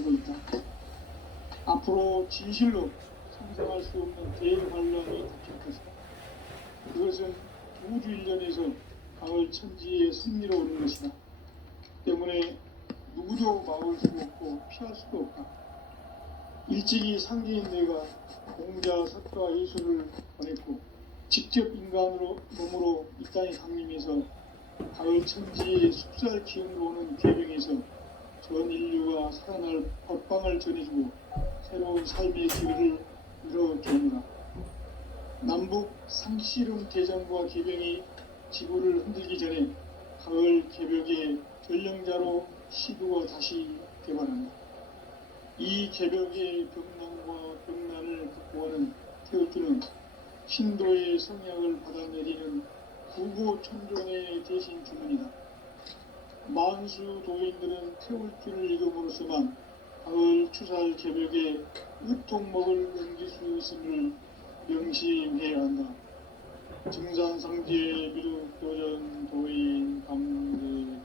되고 있다. 앞으로 진실로 상상할 수 없는 대환란이 닥칠 것이다. 그것은 우주 일련에서 가을 천지의 승리로 오는 것이다. 때문에 누구도 막을 수 없고 피할 수도 없다. 일찍이 상제인대가 공자, 석가, 예수를 보냈고 직접 인간으로 몸으로 이 땅에 강림해서 가을 천지의 숲살 기운으로 오는 계명에서 전 인류가 살아날 법방을 전해주고 새로운 삶의 기회를 이뤄주느라. 남북 상씨름 대전과 계병이 지구를 흔들기 전에 가을 개벽의 전령자로 시도가 다시 개발한다. 이 개벽의 병난과 병난을 극복하는 태울주는 신도의 성약을 받아내리는 구고천종의 대신 주문이다. 만수 도인들은 태울주를 읽음으로써만 가을 추살 개벽에 으통먹을 넘길 수 있음을 명심해야 한다. 증산상제 미륵도전 도인 강대구.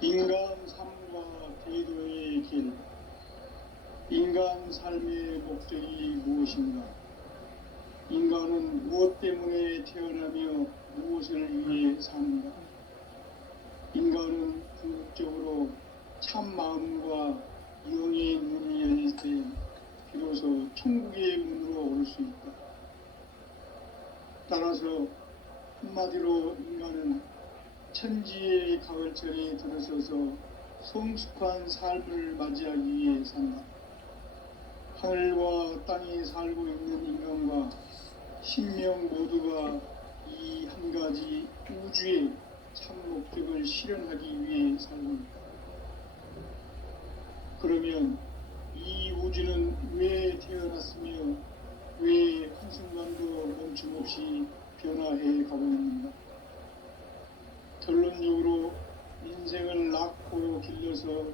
인간 삶과 대도의 길. 인간 삶의 목적이 무엇인가? 인간은 무엇 때문에 태어나며 무엇을 위해 사는가? 인간은 궁극적으로 참 마음과 영의 문이 열릴 때 비로소 천국의 문으로 올 수 있다. 따라서 한마디로 인간은 천지의 가을철에 들어서서 성숙한 삶을 맞이하기 위해 산다. 하늘과 땅에 살고 있는 인간과 신명 모두가 이 한 가지 우주의 참 목적을 실현하기 위해 살고 있다. 그러면 이 우주는 왜 태어났으며 왜 한순간도 멈춤없이 변화해 가고 있는가? 결론적으로 인생을 낳고 길러서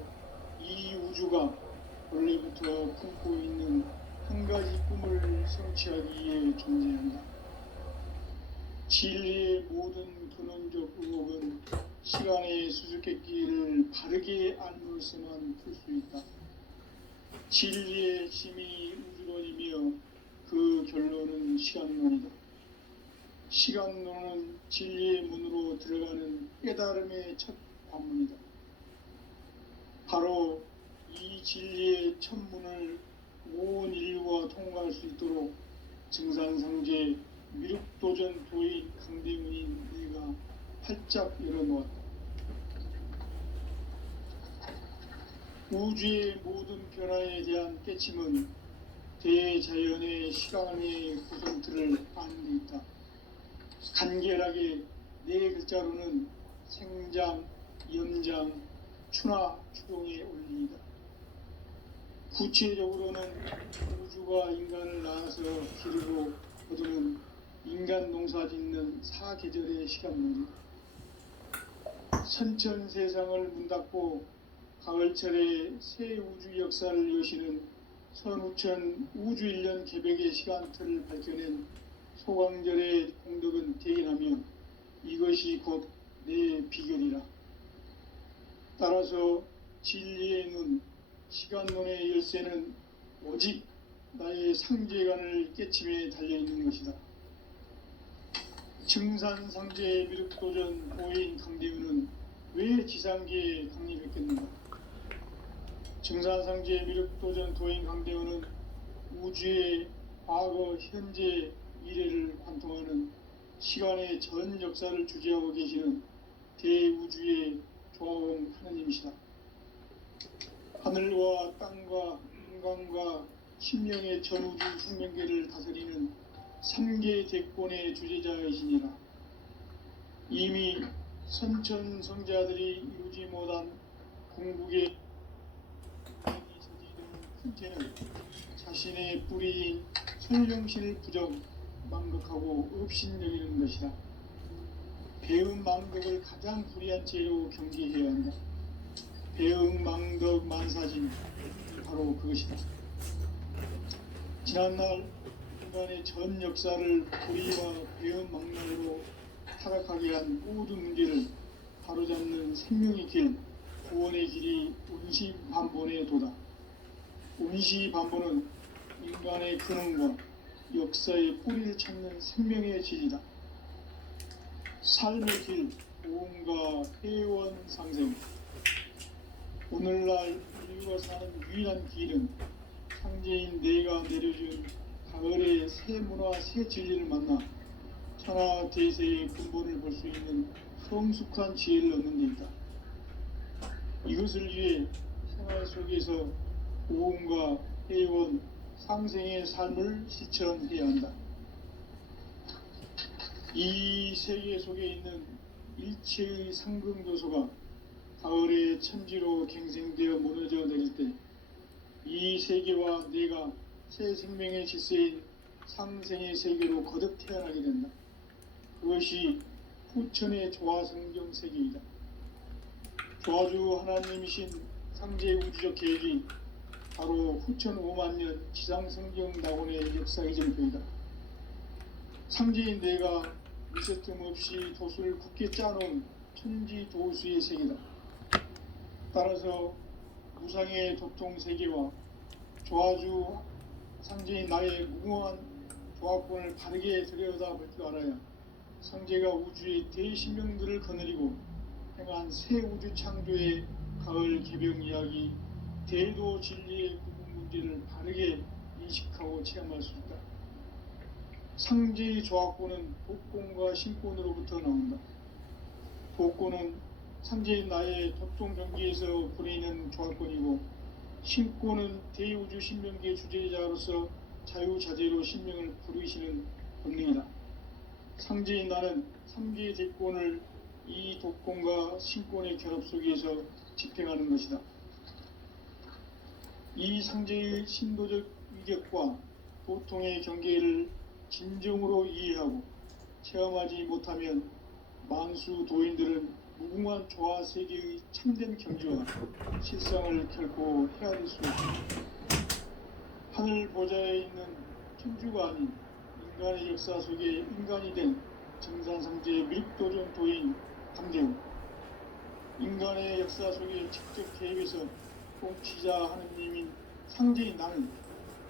이 우주가 원래부터 품고 있는 한 가지 꿈을 성취하기 위해 존재한다. 진리의 모든 근원적 의혹은 시간의 수수께끼를 바르게 알므로서만 풀 수 있다. 진리의 힘이 우주론이며 그 결론은 시간론이다. 시간론은 진리의 문으로 들어가는 깨달음의 첫 관문이다. 바로 이 진리의 첫 문을 온 인류가 통과할 수 있도록 증산상제 미륵도전 도인 강대문인 내가 활짝 열어놓았다. 우주의 모든 변화에 대한 깨침은 대자연의 시간의 구성틀을 아는 데 있다. 간결하게 네 글자로는 생장, 염장, 추나 추동의 원리이다. 구체적으로는 우주가 인간을 낳아서 기르고 거두는 인간 농사 짓는 사계절의 시간론이다. 선천세상을 문닫고 가을철에 새 우주 역사를 여시는 선우천 우주일년 개벽의 시간틀을 밝혀낸 소강절의 공덕은 대인하며 이것이 곧 내 비결이라. 따라서 진리의 눈, 시간론의 열쇠는 오직 나의 상제관을 깨침에 달려있는 것이다. 증산상제 미륵도전 도인 강대우는 왜 지상계에 강림했겠는가? 증산상제 미륵도전 도인 강대우는 우주의 과거, 현재, 미래를 관통하는 시간의 전 역사를 주재하고 계시는 대우주의 조화원 하느님이시다. 하늘과 땅과 인간과 신명의 전우주 생명계를 다스리는 삼계 대권의 주재자이시니라. 이미 선천성자들이 이루지 못한 궁극의 큰 죄는 자신의 뿌리인 설령신을 부정 망극하고 업신여기는 것이다. 배음 망덕을 가장 불의한 죄로 경계해야 한다. 배음 망덕 만사진 바로 그것이다. 지난날 인간의 전 역사를 불의와 배은망락으로 타락하게 한 모든 문제를 바로잡는 생명의 길, 구원의 길이 운시반본에 도다. 운시반본은 인간의 근원과 역사의 뿌리를 찾는 생명의 질이다. 삶의 길, 보험과 회원 상생. 오늘날 인류가 사는 유일한 길은 상제인 내가 내려준 가을의 새 문화, 새 진리를 만나 천하 대세의 근본을 볼 수 있는 성숙한 지혜를 얻는 데 있다. 이것을 위해 생활 속에서 보험과 회원, 상생의 삶을 실천해야 한다. 이 세계 속에 있는 일체의 상승교소가 가을의 천지로 갱생되어 무너져 내릴 때 이 세계와 내가 새 생명의 질서인 상생의 세계로 거듭 태어나게 된다. 그것이 후천의 조화성경 세계이다. 조화주 하나님이신 상제 우주적 계획이 바로 후천 5만 년 지상성경 낙원의 역사의 전표이다. 상제인 내가 미세 틈 없이 도수를 굳게 짜놓은 천지 도수의 세계다. 따라서 무상의 도통 세계와 조화주 상제인 나의 무궁한 조합권을 바르게 들여다볼 줄 알아야 상제가 우주의 대신명들을 거느리고 행한 새 우주 창조의 가을 개병 이야기, 대도 진리의 구분 문제를 바르게 인식하고 체험할 수 있다. 상제의 조합권은 복권과 신권으로부터 나온다. 복권은 상제인 나의 도통 경기에서 보내는 조합권이고, 신권은 대우주 신명기의 주제자로서 자유자재로 신명을 부르시는 본능이다. 상제인 나는 3개의 대권을 이 독권과 신권의 결합 속에서 집행하는 것이다. 이 상제의 신도적 위격과 도통의 경계를 진정으로 이해하고 체험하지 못하면 만수 도인들은 무궁한 조화 세계의 참된 경지와 실상을 결코 헤아릴 수 없다. 하늘 보좌에 있는 천주가 아닌 인간의 역사 속에 인간이 된 정산상제의 밀도전 도인 강재우, 인간의 역사 속에 직접 개입해서 통치자 하느님인 상제인 나는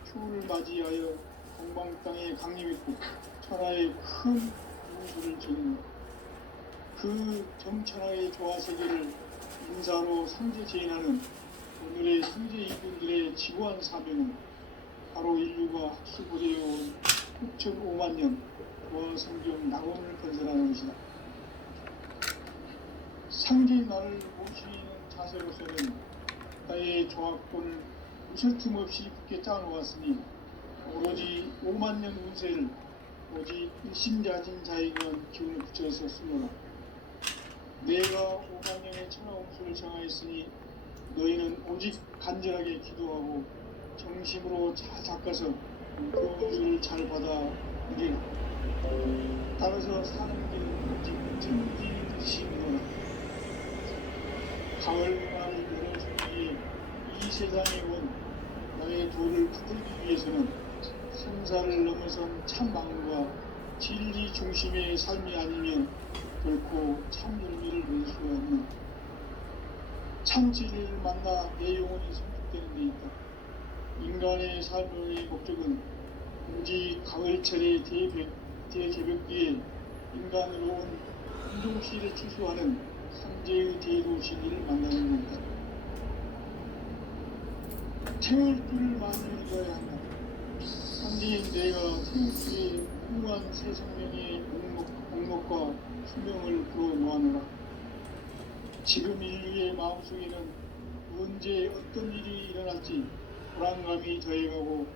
추후를 맞이하여 동방 땅에 강림했고 천하의 큰 우주를 지닌 그 정천하의 조화세계를 인사로 상제 제인하는 오늘의 상제 이분들의 지구한 사명은 바로 인류가 학수고대해온 6,5만 년 조화성경 낙원을 건설하는 것이다. 상제인 나를 모시는 자세로서는 나의 조합권을 웃을 틈 없이 굳게 짜놓았으니 오로지 5만 년 운세를 오직 일심자진 자에게만 기운을 붙여서 쓰노라. 내가 5만 년의 천하홍수를 정하였으니 너희는 오직 간절하게 기도하고 정심으로 잘 닦아서 그 우주를 잘 받아 누리라. 따라서 사는 길은 오직 천지듯이노라. 가을 문화를 열어주기에 이 세상에 온 나의 도를 붙들기 위해서는 생사를 넘어선 참 마음과 진리 중심의 삶이 아니면 결코 참 열매를 낼 수가 없는 참 진리를 만나 내 영혼이 성숙되는 데 있다. 인간의 삶의 목적은 오직 가을철의 대개벽기에 인간으로 온 인종시를 추수하는 상제의 대도 진리를 만나는 것이다. 태울 뜰을 만들어야 한다. 상제인 내가 태울 뜰에 훌륭한 새 생명의 목록과 수명을 불어놓아노라. 지금 인류의 마음속에는 언제 어떤 일이 일어날지 불안감이 더해가고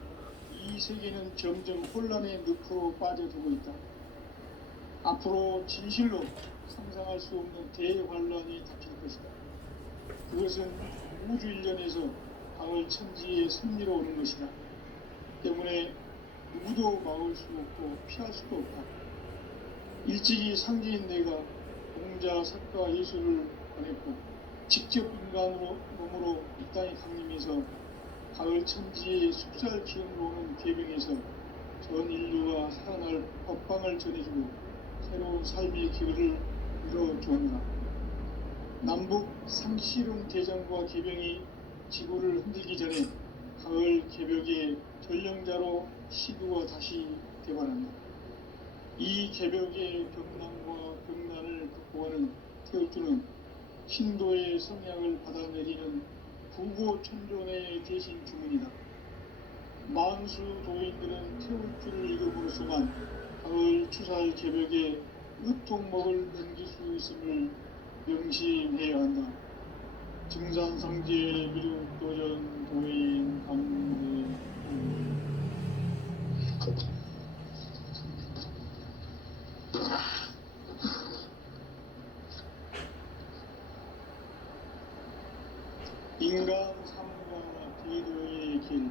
이 세계는 점점 혼란의 늪으로 빠져들고 있다. 앞으로 진실로 상상할 수 없는 대환란이 닥칠 것이다. 그것은 우주 일련에서 가을 천지의 섭리로 오는 것이다. 때문에 누구도 막을 수 없고 피할 수도 없다. 일찍이 상제인 내가 공자, 석가, 예수를 보냈고 직접 인간으로 몸으로 이 땅에 강림해서 가을 천지의 숲살 기운으로 오는 계병에서 전 인류가 살아날 법방을 전해주고 새로운 삶의 기회를 열어주었노라. 남북 상씨름 대전과 개병이 지구를 흔들기 전에 가을 개벽의 전령자로 시두가 다시 대발한다. 이 개벽의 병난과 병난을 극복하는 태우주는 신도의 성향을 받아내리는 부고천존의 대신 주문이다. 만수 도인들은 태우주를 읽음으로써만 가을 추살 개벽의 으통목을 넘길 수 있음을 명심해야 한다. 증산상제 미륵도전 도인 강대 인간 삶과 대도의 길.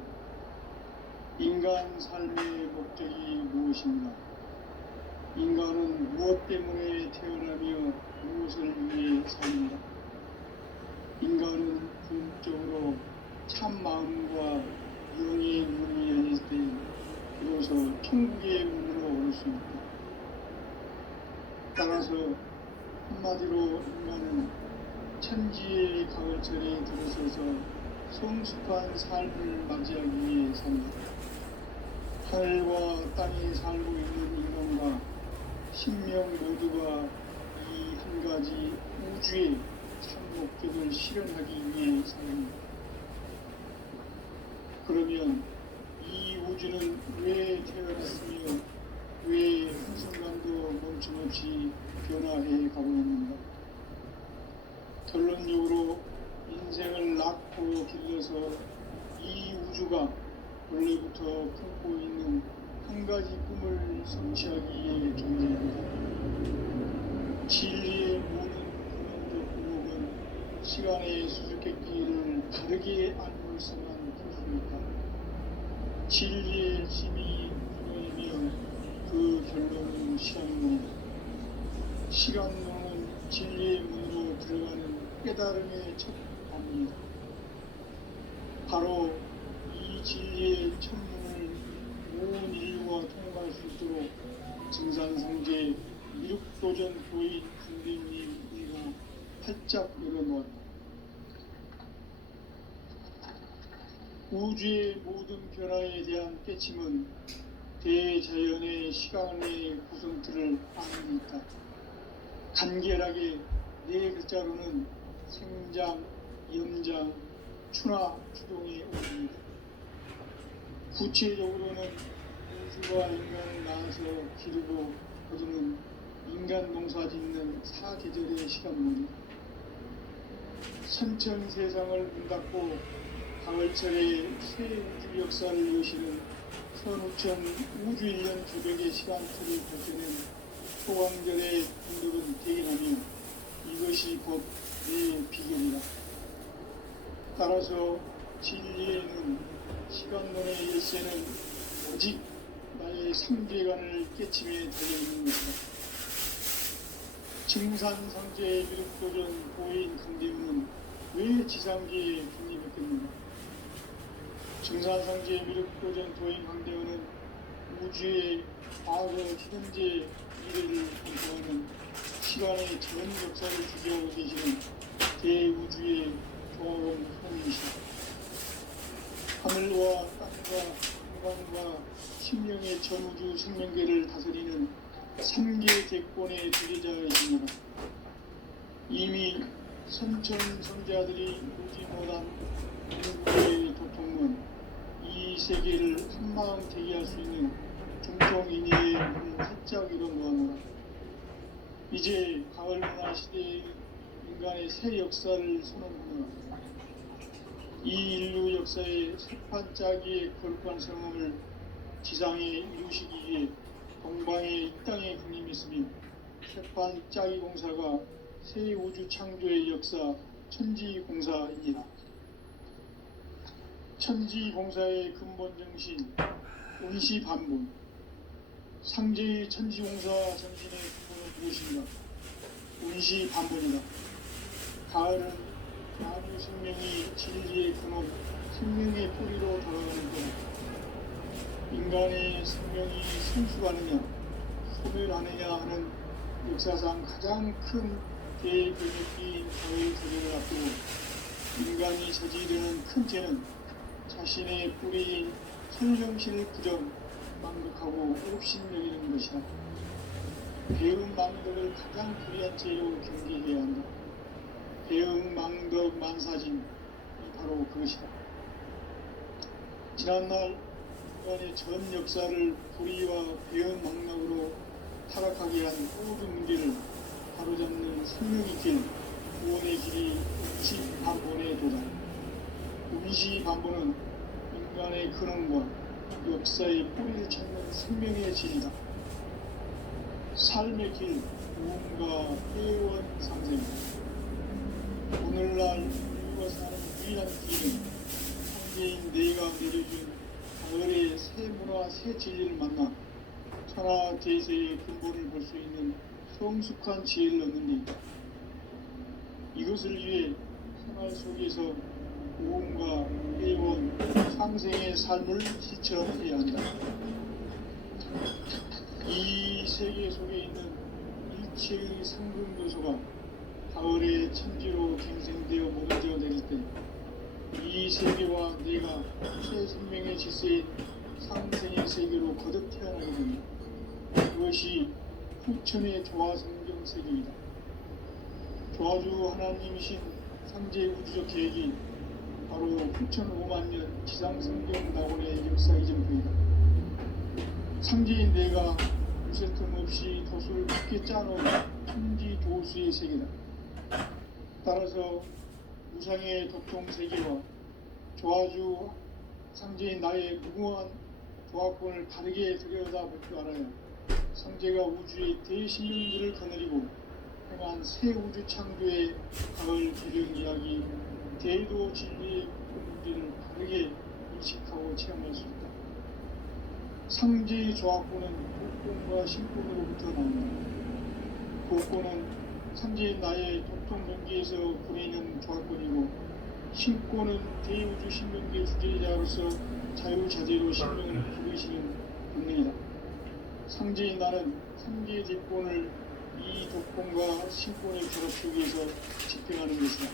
인간 삶의 목적이 무엇인가? 인간은 무엇 때문에 태어나며 무엇을 위해 삽니다. 인간은 궁극적으로 참 마음과 영의 문이 열릴 때 비로소 천국의 문으로 올 수 있다. 따라서 한마디로 인간은 천지의 가을철에 들어서서 성숙한 삶을 맞이하기 위해 산다. 하늘과 땅에 살고 있는 인간과 신명 모두가 이 한 가지 우주의 참 목적을 실현하기 위해 삽니다. 그러면 이 우주는 왜 태어났으며 왜 한순간도 멈춤없이 변화해 가고 있는가? 결론적으로 인생을 낳고 길러서 이 우주가 원래부터 품고 있는 한 가지 꿈을 성취하기 위해 존재합니다. 진리의 모든 근원적 구목은 시간의 수수께끼를 다르게 알고서만 풀 수 있다. 진리의 힘이 근원이며 그 결론은 시간입니다. 시간론은 진리의 문으로 들어가는 깨달음의 첫 단입니다. 바로 이 진리의 첫문을 온 인류가 통과할 수 있도록 증산성제 미륵도전 도인 군대님 우리가 활짝 열어놓았다. 우주의 모든 변화에 대한 깨침은 대자연의 시간의 구성틀을 아는 있다. 간결하게 네 글자로는 생장, 염장, 추나 추동의 오입니다. 구체적으로는 우주가 인간을 낳아서 기르고 거두는 인간 농사 짓는 사계절의 시간물이 선천 세상을 문 닫고 가을철에 새 우주 역사를 여시는 선우천 우주 1년 개벽의 시간틀을 벗겨낸 소광절의 공덕은 대견하며 이것이 곧 내 비결이다. 따라서 진리에는 시간론의 열쇠는 오직 나의 삼계관을 깨침에 달려있는 것이다. 증산상제의 미륵도전 고인 강대우는 왜 지상계에 군림했겠는가? 증산상제의 미륵도전 도인 강대우는 우주의 과거, 현재, 미래를 관통하는 시간의 전 역사를 주재하고 계시는 대우주의 조화로운 손이시다. 하늘과 땅과 인간과 신령의 전우주 생명계를 다스리는 삼계 대권의 주제자이십니다. 이미 선천성자들이 누지 못한 인구의 도통은 이 세계를 한마음 대기할 수 있는 중통인의의 문을 활짝 열어놓았노라. 이제 가을 문화 시대의 인간의 새 역사를 선언하노라. 이 인류 역사의 세판짜기의 거룩한 성함을 지상에 이루시기 위해 동방의 이 땅에 군림했으며 세판짜기 공사가 새 우주 창조의 역사 천지공사입니다. 천지공사의 근본 정신 운시반본. 상제의 천지공사 정신의 근본은 무엇인가? 운시반본이다. 가을은 만유 생명이 진리의 근원, 생명의 뿌리로 다가가는 거다. 인간의 생명이 성숙하느냐 소멸하느냐 하는 역사상 가장 큰 대변혁기인 사회의 도전을 앞두고 인간이 저지르는 큰 죄는 자신의 뿌리인 천정신을 부정 망극하고 옥신여기는 것이다. 배응 망덕을 가장 불의한 죄로 경계해야 한다. 배응 망덕 만사진이 바로 그것이다. 지난날 인간의 전 역사를 불의와 배응 망덕으로 타락하게 한 모든 문제를 바로잡는 생명의 길, 구원의 길이 운시반본에 도달. 운시반본은 인간의 근원과 역사의 뿌리를 찾는 생명의 질이다. 삶의 길, 무언가 회원 상생. 오늘날 인류가 사는 유일한 길은 창조인 내가 내려준 가을의 새 문화, 새 진리를 만나 천하 대세의 근본을 볼 수 있는 성숙한 지혜를 얻는 데 있다. 이것을 위해 생활 속에서 무언가 회원 상생의 삶을 실천해야 한다. 이 세계 속에 있는 일체의 상승 요소가 가을의 천지로 갱생되어 무너져 내릴 때 이 세계와 내가 새 생명의 질서인 상생의 세계로 거듭 태어나게 됩니다. 그것이 후천의 조화성경 세계이다. 조화주 하나님이신 상제 우주적 계획이 바로 후천 5만 년 지상성경 낙원의 역사 이전부이다. 상제인 내가 무쇠틈 없이 돛을 굳게 짜놓은 천지 도수의 세계다. 따라서 무상의 독종 세계와 조화주 상제인 나의 무궁한 조화권을 바르게 들여다볼 줄 알아야 상제가 우주의 대신령들을 거느리고 행한 새 우주 창조의 가을 개령 이야기 대도 진리의 문제를 바르게 인식하고 체험할 수 있다. 상제의 조화권은 복권과 신권으로부터 나온다. 복권은 상제인 나의 독통 경계에서 보내는 조화권이고 신권은 대우주 신명계 주제자로서 자유자재로 신명을 기르시는 본능이다. 상제인 나는 상제의 대권을 이 독권과 신권의 결합 속에서 집행하는 것이다.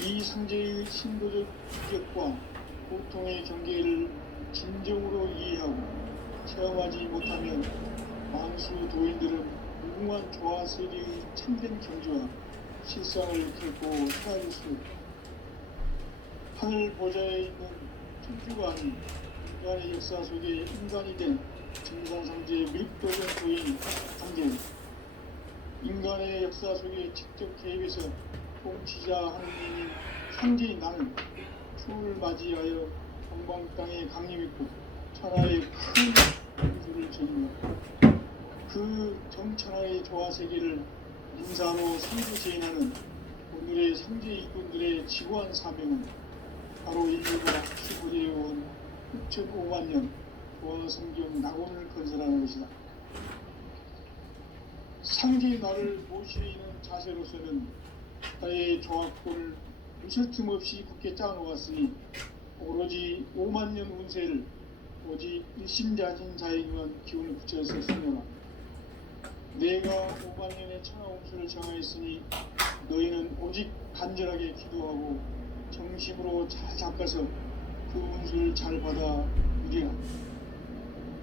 이 상제의 신도적 인격과 고통의 경계를 진정으로 이해하고 체험하지 못하면 만수 도인들은 무궁한 조화 세계의 참된 경지와 실상을 결코 헤아릴 수 없다. 하늘 보좌에 있는 천주가 아닌 인간의 역사 속에 인간이 된 정상상제의 밀도적 도인 상제는 인간의 역사 속에 직접 개입해서 통치자 하느님인 상제인 나는 추를 맞이하여 동방 땅에 강림했고 천하의 큰 우주를 지닌다. 그 정천하의 조화 세계를 인사로 상주 제인하는 오늘의 상제 일꾼들의 지구한 사명은 바로 인류가 수고되어온 6,500만 년 조화 성경 낙원을 건설하는 것이다. 상제의 나를 모시는 자세로서는 나의 조화권을 무술 틈 없이 굳게 짜놓았으니 오로지 5만 년 운세를 오직 일심자진 자에게만 기운을 붙여서 쓰노라. 내가 5만 년의 천하 운수를 정하였으니 너희는 오직 간절하게 기도하고 정심으로 잘 닦아서 그 운수를 잘 받아 누리라.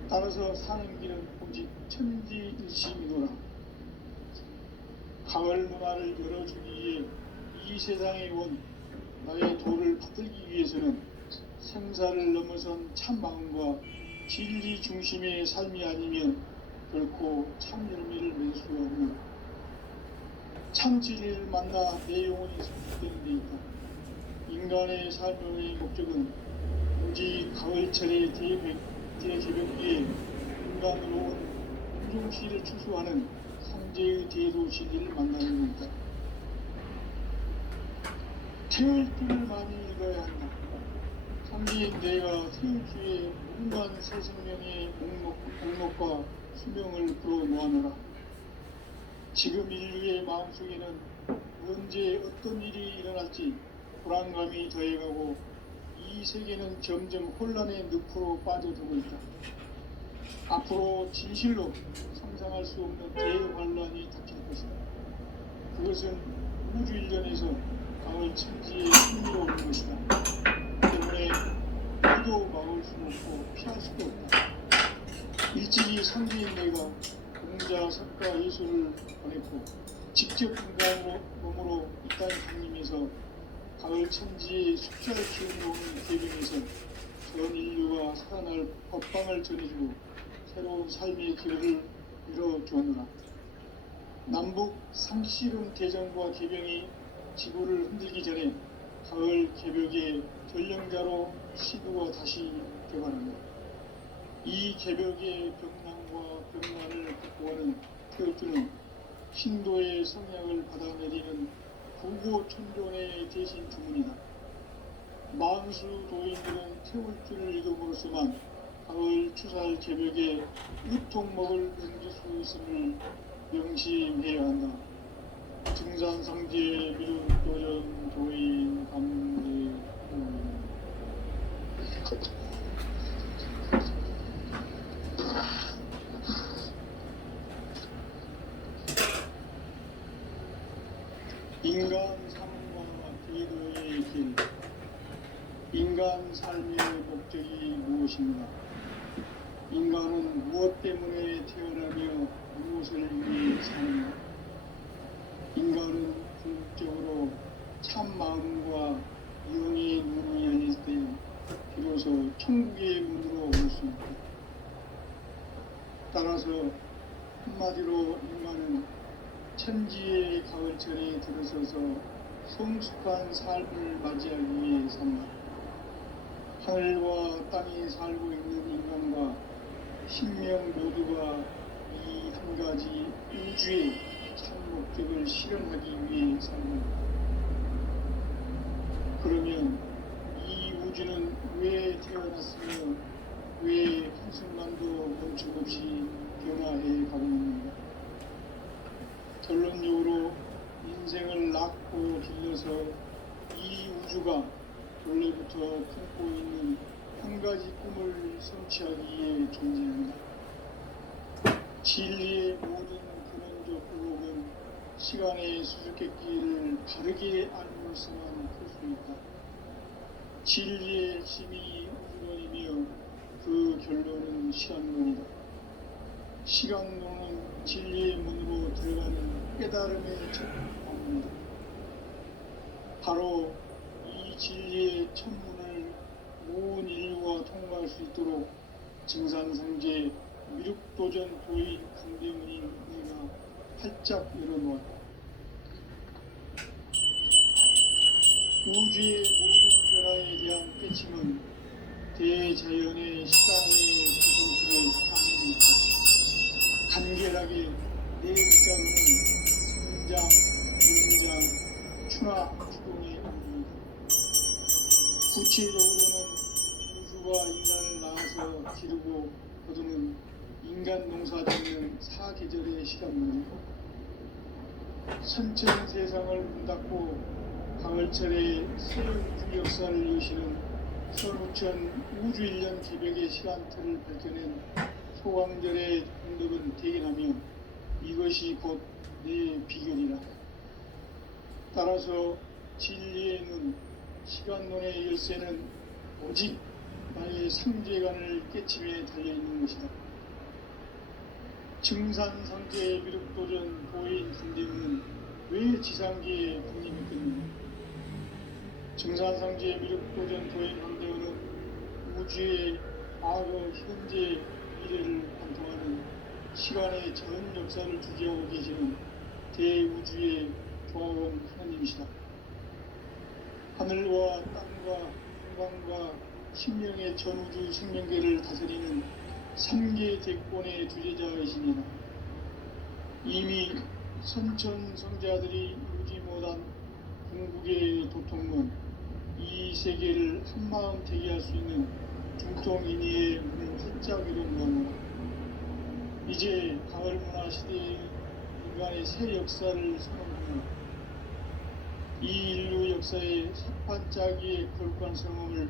따라서 사는 길은 오직 천지일심이노라. 가을 문화를 열어주기 위해 이 세상에 온 나의 도를 받들기 위해서는 생사를 넘어선 참 마음과 진리 중심의 삶이 아니면 결코 참 열매를 맺을 수가 없는 참 진리를 만나 내 영혼이 성숙되는 데 있다. 인간의 삶의 목적은 오직 가을철의 대개벽기에 인간으로 온 운종시를 추수하는 상제의 대도 진리를 만나는 것이다. 태울 줄을 많이 읽어야 한다. 상제인 내가 태울 주에 무궁한 새 생명의 목록과 수명을 불어놓아노라. 지금 인류의 마음속에는 언제 어떤 일이 일어날지 불안감이 더해가고 이 세계는 점점 혼란의 늪으로 빠져들고 있다. 앞으로 진실로 상상할 수 없는 대환란이 닥칠 것이다. 그것은 우주 일련에서 가을 천지의 흥미로운 것이다. 때문에 누구도 막을 수 없고 피할 수도 없다. 일찍이 상주인 내가 공자, 석가, 예술을 보냈고 직접 인간으로 몸으로 이 땅에 강림해서 가을 천지의 숫자를 키워놓은 계명에서 전 인류가 살아날 법방을 전해주고 새로운 삶의 기회를 이뤄주었노라. 남북 상씨름 대전과 개병이 지구를 흔들기 전에 가을 개벽의 전령자로 시도가 다시 개발한다. 이 개벽의 병난과 병난을 극복하는 태극주는 신도의 성향을 받아내리는 구고천존의 대신 주문이다. 만수 도인들은 태울주를 이름으로서만 가을 추살 개벽에 우통먹을 넘길 수 있음을 명심해야 한다. 증산상제 미륵도전 도인 감리 인간 삶과 기도의 길. 인간 삶의 목적이 무엇인가? 인간은 무엇 때문에 태어나며 무엇을 위해 사는가? 인간은 궁극적으로 참 마음과 영의 눈이 열릴 때 비로소 천국의 문으로 올 수 있다. 따라서 한마디로 인간은 천지의 가을철에 들어서서 성숙한 삶을 맞이하기 위해 산다. 하늘과 땅에 살고 있는 인간과 신명 모두가 이 한 가지 우주의 참 목적을 실현하기 위해 산다. 그러면 이 우주는 왜 태어났으며 왜 한순간도 멈춤 없이 변화해 가고 있는가? 결론적으로 인생을 낳고 길러서 이 우주가 원래부터 품고 있는 한 가지 꿈을 성취하기 위해 존재한다. 진리의 모든 근원적 의혹은 시간의 수수께끼를 바르게 알고서만 풀 수 있다. 진리의 핵심이 우주론이며 그 결론은 시간론이다. 시간론은 진리의 문으로 들어가는 깨달음의 첫 방문이다. 바로 이 진리의 첫문을 온 인류가 통과할 수 있도록 증산상제 미륵도전 도인 강대문인 내가 활짝 열어놓았다. 우주의 모든 변화에 대한 깨침은 대자연의 시간의 구성틀을 아닙니까? 간결하게 네 글자로는 성장, 연장, 추락, 추동의 의미입니다. 구체적으로는 우주가 인간을 낳아서 기르고 거두는 인간 농사 짓는 사계절의 시간문이고, 선천 세상을 문 닫고 가을철에 새 우주 역사를 여시는 선우천 우주일년 기백의 시간틀을 밝혀낸 소강절의 공덕은 대견하며 이것이 곧 내 비결이라. 따라서 진리의 눈, 시간론의 열쇠는 오직 나의 상제관을 깨침에 달려있는 것이다. 증산상제 미륵도전 도인 강대문은 왜 지상계에 국립했겠는가? 증산상제 미륵도전 도인 강대문은 우주의 과거, 현재, 미래를 관통하는 시간의 전 역사를 주재하고 계시는 대우주의 조화원 하나님이시다. 하늘과 땅과 한강과 신명의 전우주 생명계를 다스리는 삼계 대권의 주제자이시니라. 이미 선천성자들이 이루지 못한 궁극의 도통문, 이 세계를 한마음 되게 할 수 있는 중통인의의 문을 활짝 열어놓으라. 이제 가을 문화 시대의 인간의 새 역사를 선언하며 이 인류 역사의 첫 반짝이의 거룩한 성음을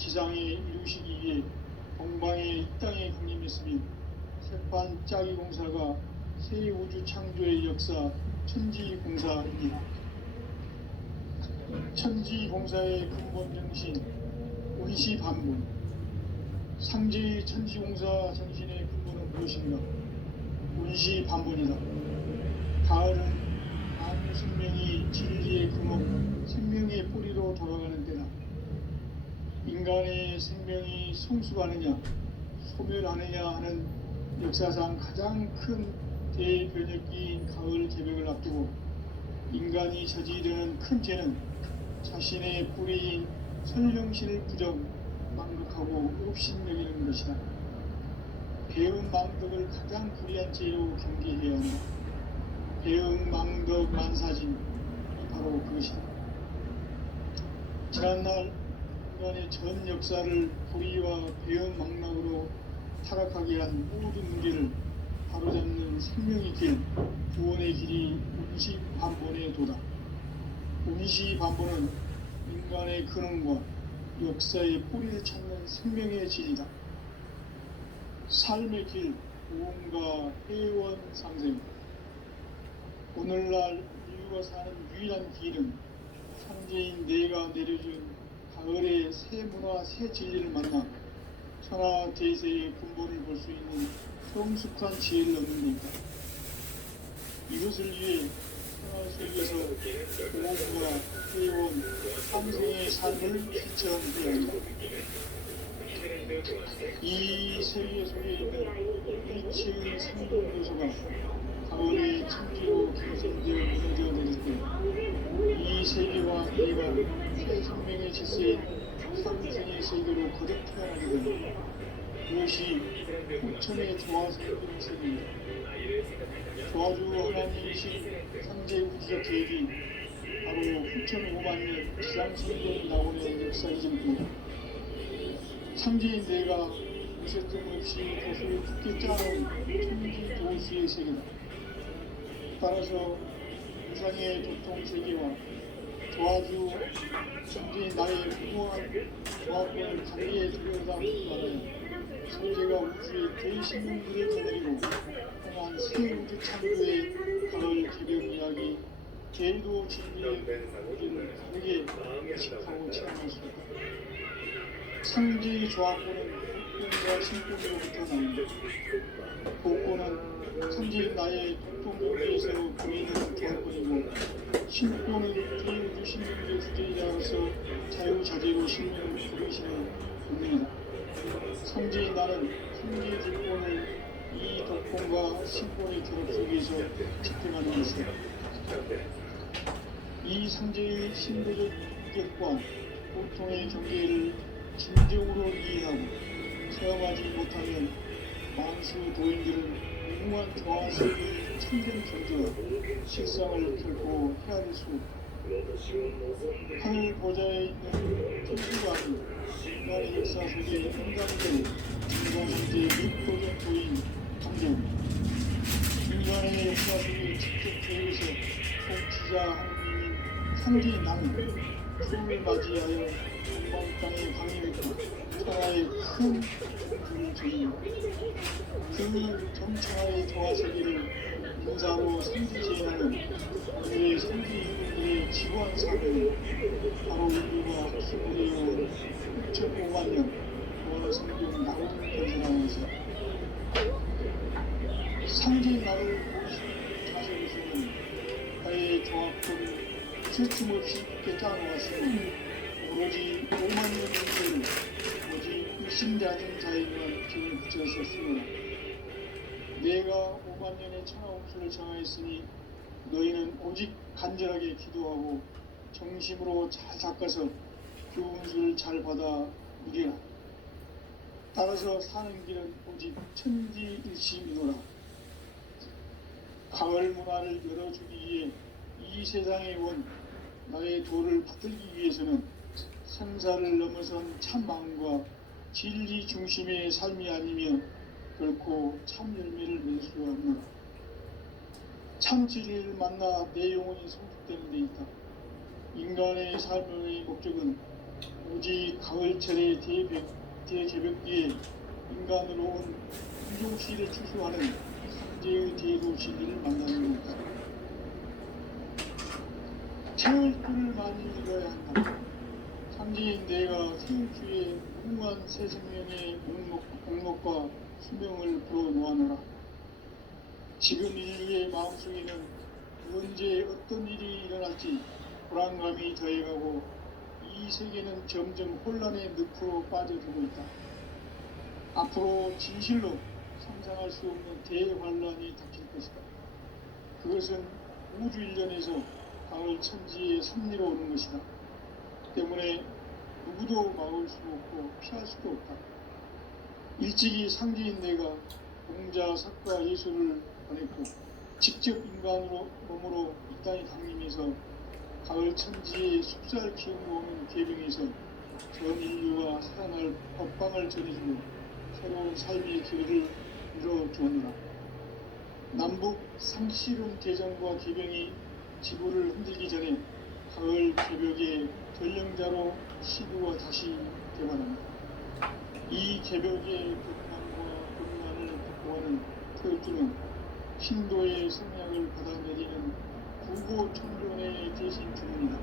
지상에 이루시기 위해 동방의 이 땅에 강림했으며 세판 짜기 공사가 새 우주 창조의 역사 천지공사입니다. 천지공사의 근본 정신 원시반본. 상제의 천지공사 정신의 근본은 무엇인가? 원시반본이다. 가을은 아무 생명이 진리의 근원, 생명의 뿌리로 돌아가는 때다. 인간의 생명이 성숙하느냐 소멸하느냐 하는 역사상 가장 큰 대변혁기인 가을 개벽을 앞두고 인간이 저지르는 큰 죄는 자신의 뿌리인 선령신을 부정 망독하고 업신여기는 것이다. 배은 망덕을 가장 불의한 죄로 경계해야 한다. 배은 망덕 만사진 바로 그것이다. 지난날 인간의 전 역사를 불의와 배은 망락으로 타락하게 한 모든 문제를 바로잡는 생명의 길, 구원의 길이 원시반본의 도다. 원시반본은 인간의 근원과 역사의 뿌리를 찾는 생명의 진이다. 삶의 길, 구원과 회원 상생. 오늘날 인류가 사는 유일한 길은 상제인 내가 내려준 가을의 새 문화, 새 진리를 만나 천하 대세의 근본을 볼 수 있는 성숙한 지혜를 얻는 것이다. 이것을 위해 천하 속에서 구원과 회원, 상생의 삶을 실천해야 한다. 이 세계 속에 있는 이치의 생존 요소가 가을의 천지로 개선되어 무너져 내릴 때 이 세계와 내가 새 생명의 질서인 상생의 세계로 거듭 태어나게 된다. 그것이 후천의 조화 생존의 세계입니다. 조화주 하나님이신 상제 우주적 계획이 바로 후천 5만년 지상 생존이 나오는 역사이전입니다. 상제인 내가 무쇠점 없이 도수를 굳게 짜놓은 천지 도수의 세계다. 따라서 우상의 도통 세계와 조화주 상제인 나의 무모한 조합권을 관리에 들여다보지 말아야 상제가 우주의 대신문들을 거느리고 행한 새 우주 창조의 가을 개벽 이야기 제일도 진리의 우주를 다르게 의식하고 체험할 수 있다. 상제의 조합권은 복권과 신권으로부터 나옵니다. 복권은 상제인 나의 도통무기에서 보이는 조합권이고 신권은 대우주 신명의 주제자로서 자유자재로 신명을 부르시는 분입니다. 상제인 나는 상제의 주권을 이 독권과 신권의 결합 속에서 집행하는 것이다. 이 상제의 신비적 이격과 보통의 경계를 진정으로 이해하고 체험하지 못하면 만수 도인들은 무모한 조화세계의 참된 경제와 실상을 결코 헤아릴 수 없다. 하늘 보좌에 있는 천주가 아닌 인간의 역사 속에 인간대로 인간상제의 윗도전 도인 감정, 인간의 역사 속에 직접 계획에서 통치자 하느님인 상제인 나는 풀을 맞이하여 동방 땅에 강림했고 천하의 큰 우주를 조이며 그 정천하의 조화세계를 인사로 상지제하는 우리의 상지인들의 지구한 삶을 바로 인류가 학습으로 6,500만 년 원어 성경 나오는 건설하면서 상제인 나를 모신 자세로서는 나의 조합권을 스침없이 깊게 짜놓았으니 오로지 5만 년 인생을 오직 일심대하는 자에게만 기를 붙였었으므로 내가 5만 년의 천하홍수를 정하였으니 너희는 오직 간절하게 기도하고 정심으로 잘 닦아서 그 운수를 잘 받아 누리라. 따라서 사는 길은 오직 천지일심이노라. 가을 문화를 열어주기 위해 이 세상에 온 나의 도를 받들기 위해서는 생사를 넘어선 참 마음과 진리 중심의 삶이 아니며 결코 참 열매를 맺을 수가 없노라. 참 진리를 만나 내 영혼이 성숙되는 데 있다. 인간의 삶의 목적은 오직 가을철의 대개벽기에 인간으로 온 유종시를 추수하는 상제의 대도시들을 만나는 것이다. 태울 줄을 많이 읽어야 한다. 상제인 내가 태울주의 무궁한 새 생명의 목록과 수명을 불어놓아노라. 지금 인류의 마음속에는 언제 어떤 일이 일어날지 불안감이 더해가고 이 세계는 점점 혼란의 늪으로 빠져들고 있다. 앞으로 진실로 상상할 수 없는 대환란이 닥칠 것이다. 그것은 우주 일련에서 가을 천지의 섭리로 오는 것이다. 때문에 누구도 막을 수 없고 피할 수도 없다. 일찍이 상제인 내가 공자, 석가, 예수를 보냈고 직접 인간으로 몸으로 이 땅에 강림해서 가을 천지의 숲살 키우고 오는 계명에서 전 인류가 살아날 법방을 전해주고 새로운 삶의 길을 열어주느라. 남북 상씨름 대전과 계병이 지구를 흔들기 전에 가을 개벽의 전령자로 시구가 다시 개발합니다. 이 개벽의 극망과 극만을 극복하는 태울주는 신도의 성약을 받아내리는 구고 청존의 대신 주입니다.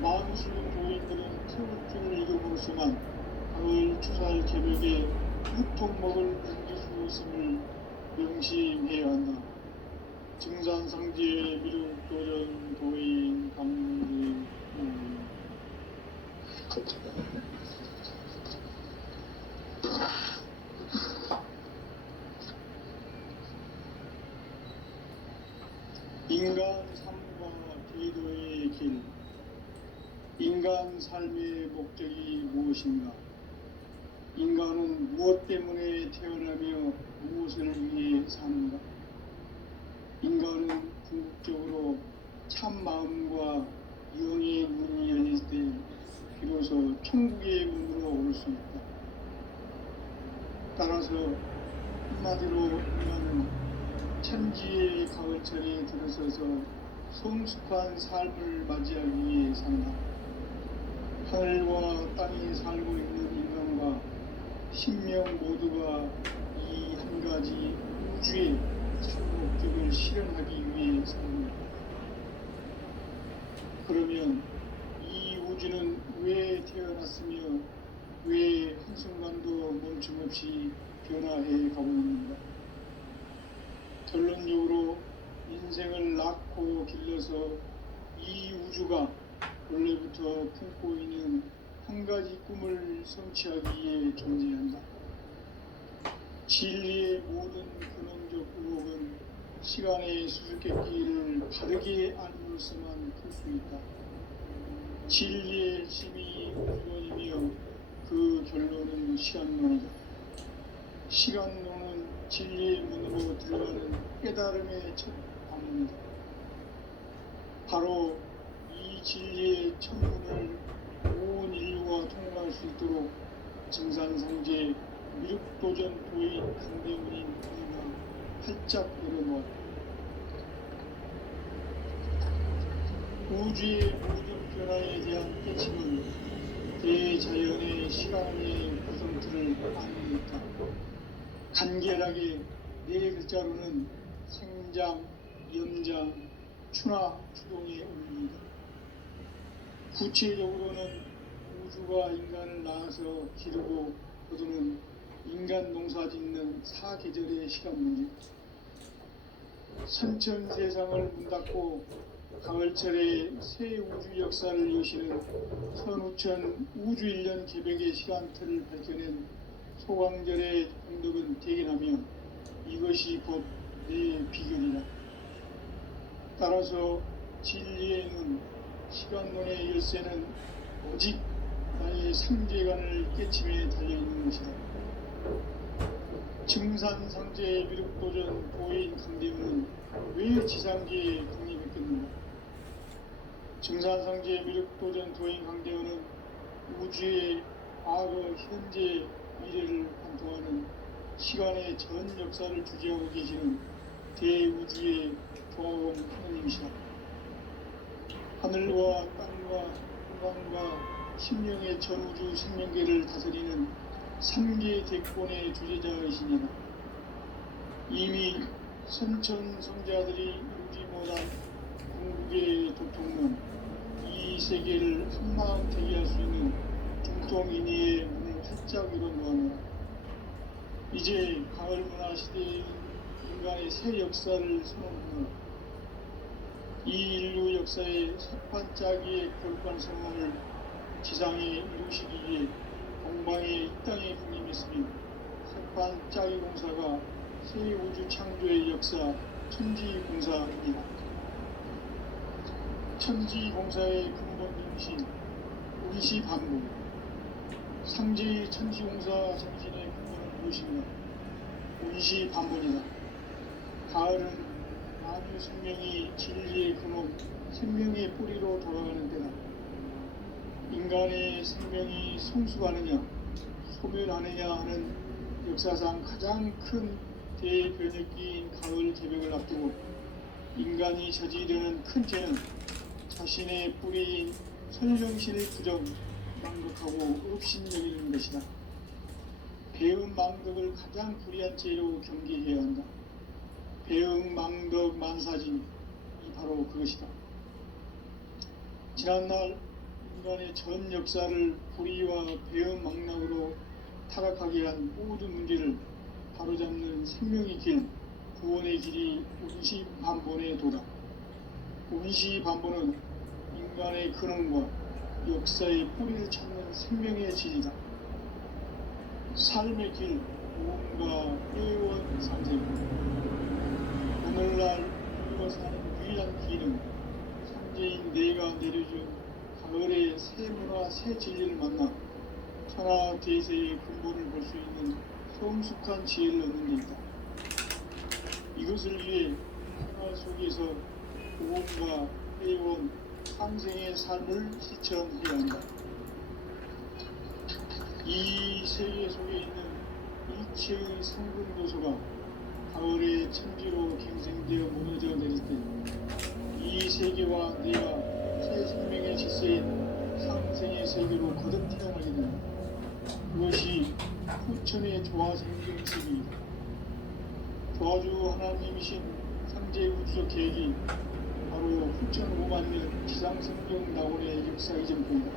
마음쉬운 도인들은 태울주를 읽음으로써만 가을 추살 개벽의 유통목을 남길 수 있음을 명심해야 한다. 증산상제의 미륵도전 도인 강리 인간 삶과 기도의 길. 인간 삶의 목적이 무엇인가? 인간은 무엇 때문에 태어나며 무엇을 위해 사는가? 인간은 궁극적으로 참 마음과 영의 문이 열릴 때 비로소 천국의 문으로 올 수 있다. 따라서 한마디로 인간은 천지의 가을철에 들어서서 성숙한 삶을 맞이하기 위해 산다. 하늘과 땅에 살고 있는 인간과 신명 모두가 이 한 가지 우주의 참 목적을 실현하기 위해 삽니다. 그러면 이 우주는 왜 태어났으며 왜 한순간도 멈춤없이 변화해 가고 있는가? 결론적으로 인생을 낳고 길러서 이 우주가 원래부터 품고 있는 한 가지 꿈을 성취하기 위해 존재한다. 진리의 모든 근원적 의혹은 시간의 수수께끼를 바르게 알므로서만 풀 수 있다. 진리의 힘이 우주론이며 그 결론은 시간론이다. 시간론은 진리의 문으로 들어가는 깨달음의 첫 방문이다. 바로 이 진리의 천문을 온 인류가 통과할 수 있도록 증산상제 미륵도전 도인 강대문인 우리가 활짝 열어놓았다. 우주의 모든 변화에 대한 깨침은 대자연의 시간의 구성틀을 아닙니까? 간결하게 네 글자로는 생장, 연장, 추나 추동의 의미이다. 구체적으로는 우주가 인간을 낳아서 기르고 거두는 인간 농사 짓는 사계절의 시간 문제. 선천 세상을 문 닫고 가을철에 새 우주 역사를 여시는 선우천 우주일년 개벽의 시간틀을 밝혀낸 소강절의 공덕은 대견하며 이것이 곧 내 비결이다. 따라서 진리의 눈, 시간론의 열쇠는 오직 나의 상제관을 깨침에 달려있는 것이다. 증산상제의 미륵도전 도인 강대문은 왜 지상계에 강림했겠는가? 증산상제의 미륵도전 도인 강대문은 우주의 과거, 현재, 미래를 관통하는 시간의 전 역사를 주재하고 계시는 대우주의 조화원 하나님이시다. 하늘과 땅과 후광과 심령의 전우주 생명계를 다스리는 3계 대권의 주제자이시니라. 이미 선천성자들이 이루지 못한 궁극의 도통론, 이 세계를 한마음 되게 할 수 있는 중통인의의 문을 활짝 열어놓으며 이제 가을 문화 시대의 인간의 새 역사를 선언하며 이 인류 역사의 첫 반짝이의 거룩한 성공을 지상에 이루시기 위해 동방의 이 땅에 군림했으며 첫 반짝이 공사가 새 우주 창조의 역사 천지공사입니다. 천지공사의 근본 중심 운시반복, 상제의 천지공사 정신의 근본은 무엇인가? 운시반복이다. 가을은 만유 생명이 진리의 근원, 생명의 뿌리로 돌아가는 때다. 인간의 생명이 성숙하느냐, 소멸하느냐 하는 역사상 가장 큰 대변혁기인 가을 개벽을 앞두고 인간이 저지르는 큰 죄는 자신의 뿌리인 선령신을 부정, 망극하고 업신여기는 것이다. 배음 망덕을 가장 불의한 죄로 경계해야 한다. 배음 망덕 만사진이 바로 그것이다. 지난날 인간의 전 역사를 불의와 배음 망락으로 타락하게 한 모든 문제를 바로잡는 생명의 길, 구원의 길이 운시반본의 도다. 운시반본은 인간의 근원과 역사의 뿌리를 찾는 생명의 질이다. 삶의 길, 무언가 회원 상생. 오늘날 우리가 사는 유일한 길은 상제인 내가 내려준 가을의 새 문화, 새 진리를 만나 천하 대세의 근본을 볼 수 있는 성숙한 지혜를 얻는 데 있다. 이것을 위해 생활 속에서 무언가 회원 상생의 삶을 실천해야 한다. 이 세계 속에 있는 일체의 성분도소가 가을의 천지로 갱생되어 무너져 내릴 때 이 세계와 내가 새 생명의 질서인 상생의 세계로 거듭 태어나게 된다. 그것이 후천의 조화생경 세계이다. 조화주 하나님이신 상제 우주적 계획이 바로 후천 5만년 지상생명 낙원의 역사 이전부이다.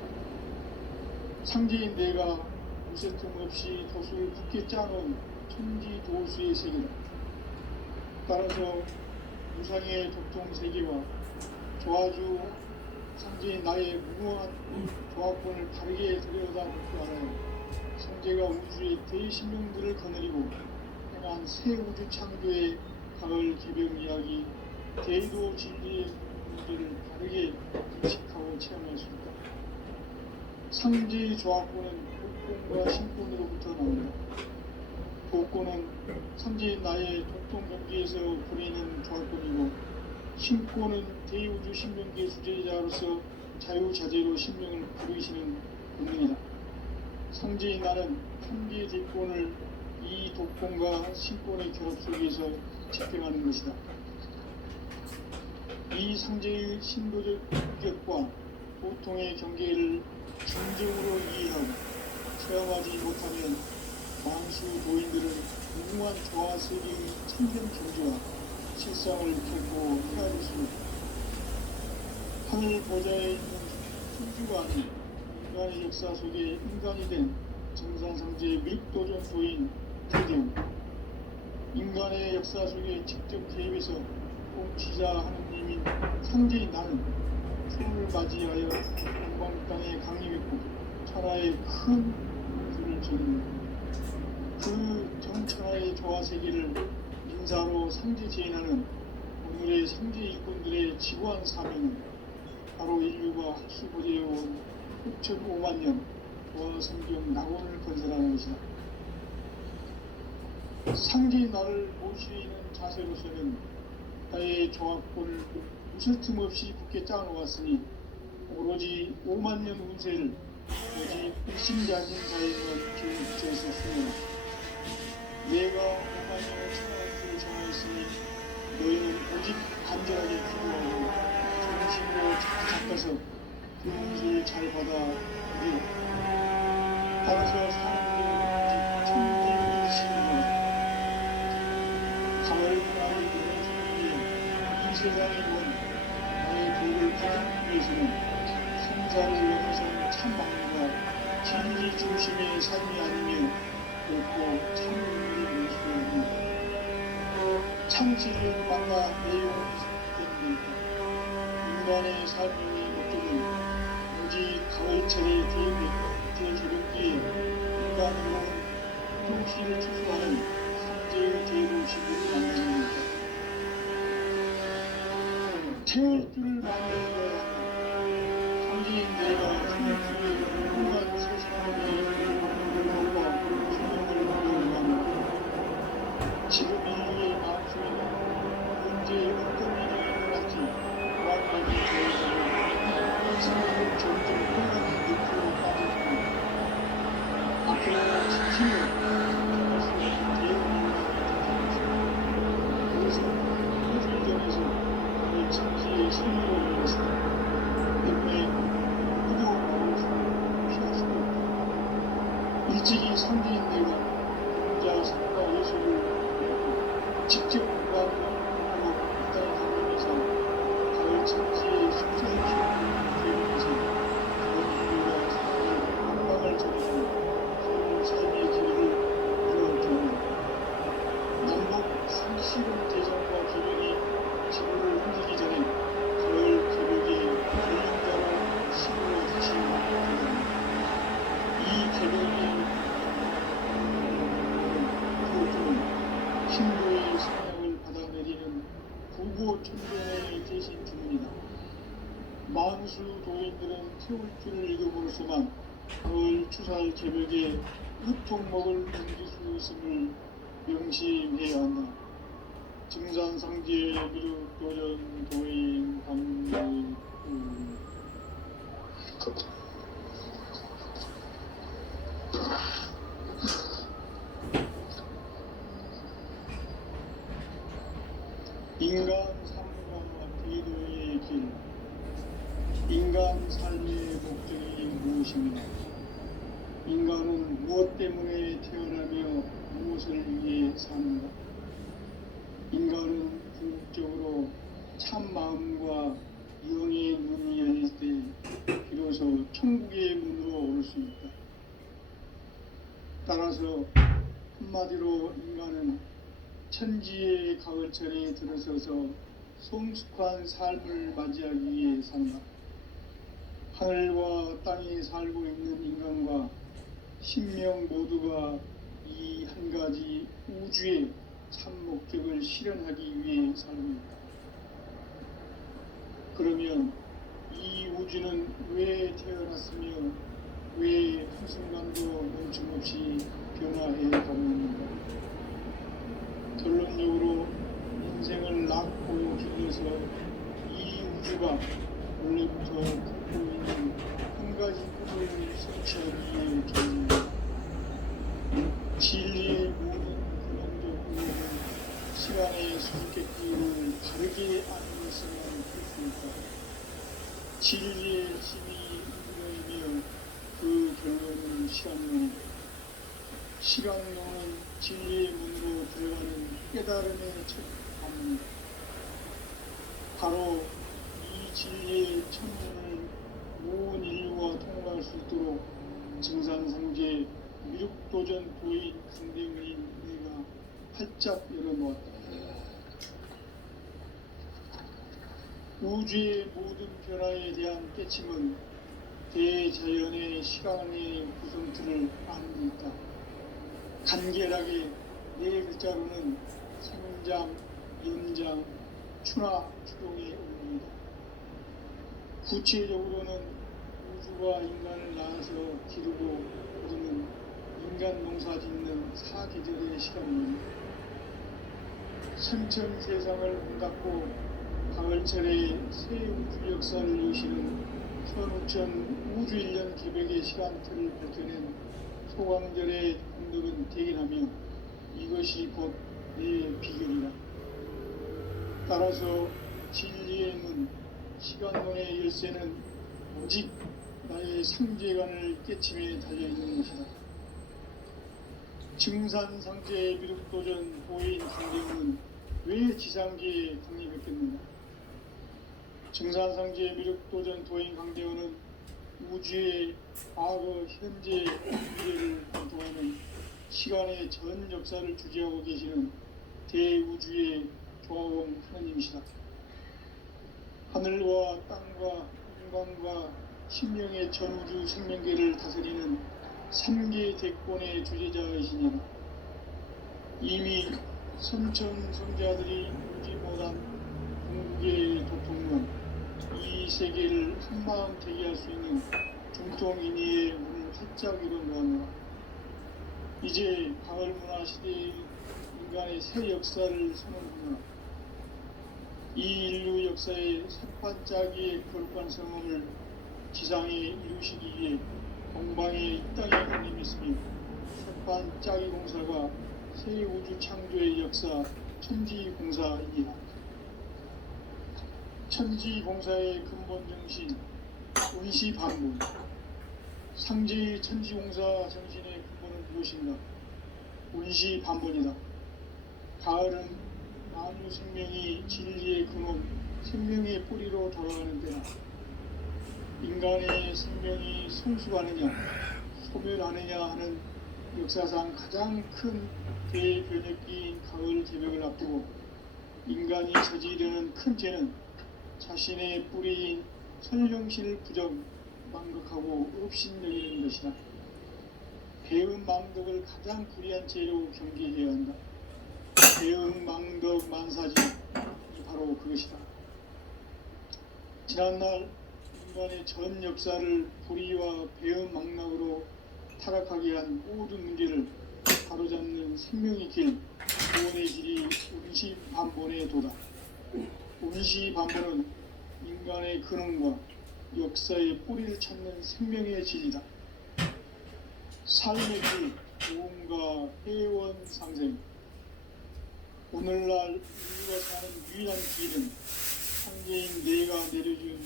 상제인 내가 무쇠 틈 없이 도수를 굳게 짜놓은 천지 도수의 세계다. 따라서 무상의 도통 세계와 조화주 상제인 나의 무궁한 조합권을 바르게 들여다보고 알아요. 상제가 우주의 대신명들을 거느리고 행한 새 우주 창조의 가을 개벽 이야기, 대도 진리의 문제를 바르게 인식하고 체험할 수 있다. 상제의 조합권은 복권과 신권으로부터 나온다. 복권은 상제인 나의 도통 경계에서 부리는 조합권이고 신권은 대우주 신명계 수제자로서 자유자재로 신명을 부르시는 본능이다. 상제인 나는 상제의 대권을 이 독권과 신권의 결합 속에서 집행하는 것이다. 이 상제의 신도적 인격과 보통의 경계를 진정으로 이해하고 체험하지 못하면 만수 도인들은 무궁한 조화 세계의 참된 경지와 실상을 결코 헤아릴 수 없다. 하늘 보좌에 있는 천주가 아닌 인간의 역사 속에 인간이 된 정산상제의 밀도전 도인 대대우, 인간의 역사 속에 직접 개입해서 통치자 하느님인 상제인 나는 초를 맞이하여 동방 땅에 강림했고 천하의 큰 불을 지은 그 정천하의 조화 세계를 인사로 상제 제인하는 오늘의 상제 일꾼들의 지구한 사명은 바로 인류가 학수고대해온 6,500년 조화 성경 낙원을 건설하는 것이다. 상제인 나를 모시는 자세로서는 나의 조합권을 무슨 틈 없이 굳게 짜놓았으니 오로지 5만 년 운세를 오직 일심자진 자에게만 기울여서 쓰노라. 내가 5만 년을 천하운세를 정하였으니 너희는 오직 간절하게 기도하고 정신으로 잡아서 그것을 잘 받아 우리라. 따라서 사람들은 천지일시이라. 가을날 이르는 주님이 이 세상에 온 나의 도를 가장 위해서는 성사를 넘어선 참망과 진리 중심의 삶이 아니며 결코 참음을 모시게 합니다. 창시를 만나 내용을 때문입니다. 인간의 삶의 목적은 오직 가을철에 대개롭게 인간으로는 통시를 추구하는 상제의 대도시를 만드는 것입니다. 태울 줄을 만드는 거야. 상제인 내가 태울줄의 무궁한 세상의 능력과 수명을 부여하며 지금 인류의 마음속에는 언제 어떤 일이 일어날지 불안감이 더해지고 생각은 점점 혼란의 늪으로 빠져듭니다. 앞으로 지치며 생각할 수 없는 대응이 그것은 현실전에서 이 천지의 승리로 인했습니다. 때문에 누구도 막을 수 피할 수가 없다. 일찍이 상대인 내가 혼자 삶과 예술을 직접 공부하고 이 땅에 다니면서 가을 천지의 숙성을 기록해서 인류가 사랑의 한방을 전해주는 새로운 삶의 길을 이루어줍니다. 남북 상시름 대전과 개변이 지구를 흔들기 전에 가을 개벽의 전령자로 시구로 다시 나타납니다. 이 개벽의 신도의 성향을 받아내리는 부고천변의 대신 주문이다. 만수 도인들은 태울 줄을 읽음으로써만 가을 추살 개벽에 흡통목을 옮길 수 있음을 명심해야 한다. 증산상제 미륵도전 도인 강의 인간 삶과 기도의 길. 인간 삶의 목적이 무엇입니까? 인간은 무엇 때문에 태어나며 무엇을 위해 사는가? 인간은 궁극적으로 참 마음과 영의 문이 열릴 때 비로소 천국의 문으로 올 수 있다. 따라서 한마디로 인간은 천지의 가을철에 들어서서 성숙한 삶을 맞이하기 위해 산다. 하늘과 땅에 살고 있는 인간과 신명 모두가 이 한 가지 우주의 참 목적을 실현하기 위해 살고 있다. 그러면 이 우주는 왜 태어났으며 왜 한순간도 멈춤없이 변화해 가는가? 결론적으로 인생을 낳고 길러서 이 우주가 원래부터 갖고 있는 한 가지 꿈을 성취하기 위해 결합니다. 진리의 모든 근원적 의미는 시간의 수수께끼를 바르게 안으면서만 할 수 있다. 진리의 힘이 인도이며 그 결론은 시간론이다. 시간론은 진리의 문으로 들어가는 깨달음의 첫 방문이다. 바로 이 진리의 천문을 온 인류가 통과할 수 있도록 증산상제 미륵도전 도인 강대의 내가 활짝 열어놓았다. 우주의 모든 변화에 대한 깨침은 대자연의 시간의 구성틀을 아는 있다. 간결하게 네 글자로는 생장, 연장, 추나 추동의 의미이다. 구체적으로는 우주가 인간을 낳아서 기르고 거두는 인간 농사 짓는 사계절의 시간입니다. 선천 세상을 문닫고 가을철에 새 우주 역사를 여시는 선우천 우주일년 개벽의 시간틀을 밝혀낸 소강절의 공덕은 대견하며 이것이 곧 내 비결이라. 따라서 진리의 문, 시간론의 열쇠는 오직 나의 상제관을 깨침에 달려있는 것이다. 증산상제 미륵도전 도인 강대우는 왜 지상계에 강림했겠는가? 증산상제 미륵도전 도인 강대우는 우주의 과거, 현재, 미래를 관통하는 시간의 전 역사를 주재하고 계시는 대우주의 조화원 하나님이시다. 하늘과 땅과 인간과 신명의 전우주 생명계를 다스리는 3계 대권의 주재자이시니라. 이미 선천 성자들이 이루지 못한 궁극의 도통론, 이 세계를 한마음 되게 할 수 있는 중통인의의 문을 활짝 열어놓았노라. 이제 가을 문화 시대의 인간의 새 역사를 선언하노라. 이 인류 역사의 셋반짜기의 거룩한 성험을 지상에 이루시기 위해 동방에 이 땅에 강림했으며 셋반짜기 공사가 새 우주 창조의 역사 천지공사이니라. 천지공사의 근본 정신 운시반문, 상제의 천지공사 정신의 근본은 무엇인가? 운시반문이다. 가을은 만유 생명이 진리의 근원, 생명의 뿌리로 돌아가는 때나 인간의 생명이 성숙하느냐 소멸하느냐 하는 역사상 가장 큰 대변혁기인 가을 개벽을 앞두고 인간이 저지르는 큰 죄는 자신의 뿌리인 설령실 부정 망극하고 업신여기는 것이다. 배은망덕을 가장 불의한 죄로 경계해야 한다. 배은망덕 만사지 바로 그것이다. 지난날 인간의 전 역사를 불의와 배은망락으로 타락하게 한 모든 문제를 바로잡는 생명의 길, 구원의 길이 운시반본의 도다. 운시반본은 인간의 근원과 역사의 뿌리를 찾는 생명의 진리다. 삶의 길, 도움과 회원 상생. 오늘날 인류가 사는 유일한 길은 상제인 내가 내려준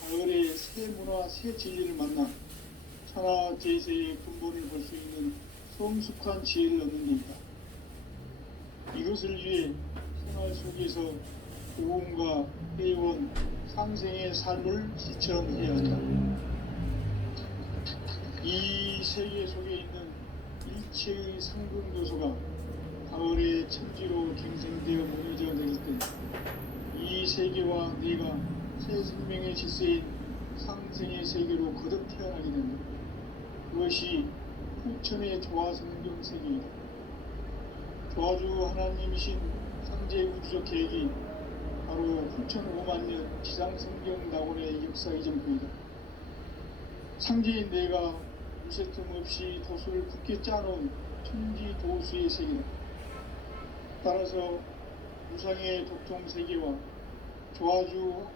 가을의 새 문화, 새 진리를 만나 천하 제세의 근본을 볼 수 있는 성숙한 지혜를 얻는 것이다. 이것을 위해 생활 속에서 도움과 회원, 상생의 삶을 실천해야 한다. 이 세계 속에 있는 일체의 상근교소가 가을의 천지로 갱생되어 무너져 내릴 때 이 세계와 네가 새 생명의 질서인 상생의 세계로 거듭 태어나게 된다. 그것이 후천의 조화성경 세계이다. 조화주 하나님이신 상제 우주적 계획이 바로 후천 5만년 지상성경 낙원의 역사 이전부이다. 상제인 내가 무쇠틈 없이 도수를 굳게 짜놓은 천지 도수의 세계다. 따라서 무상의 독종 세계와 조화주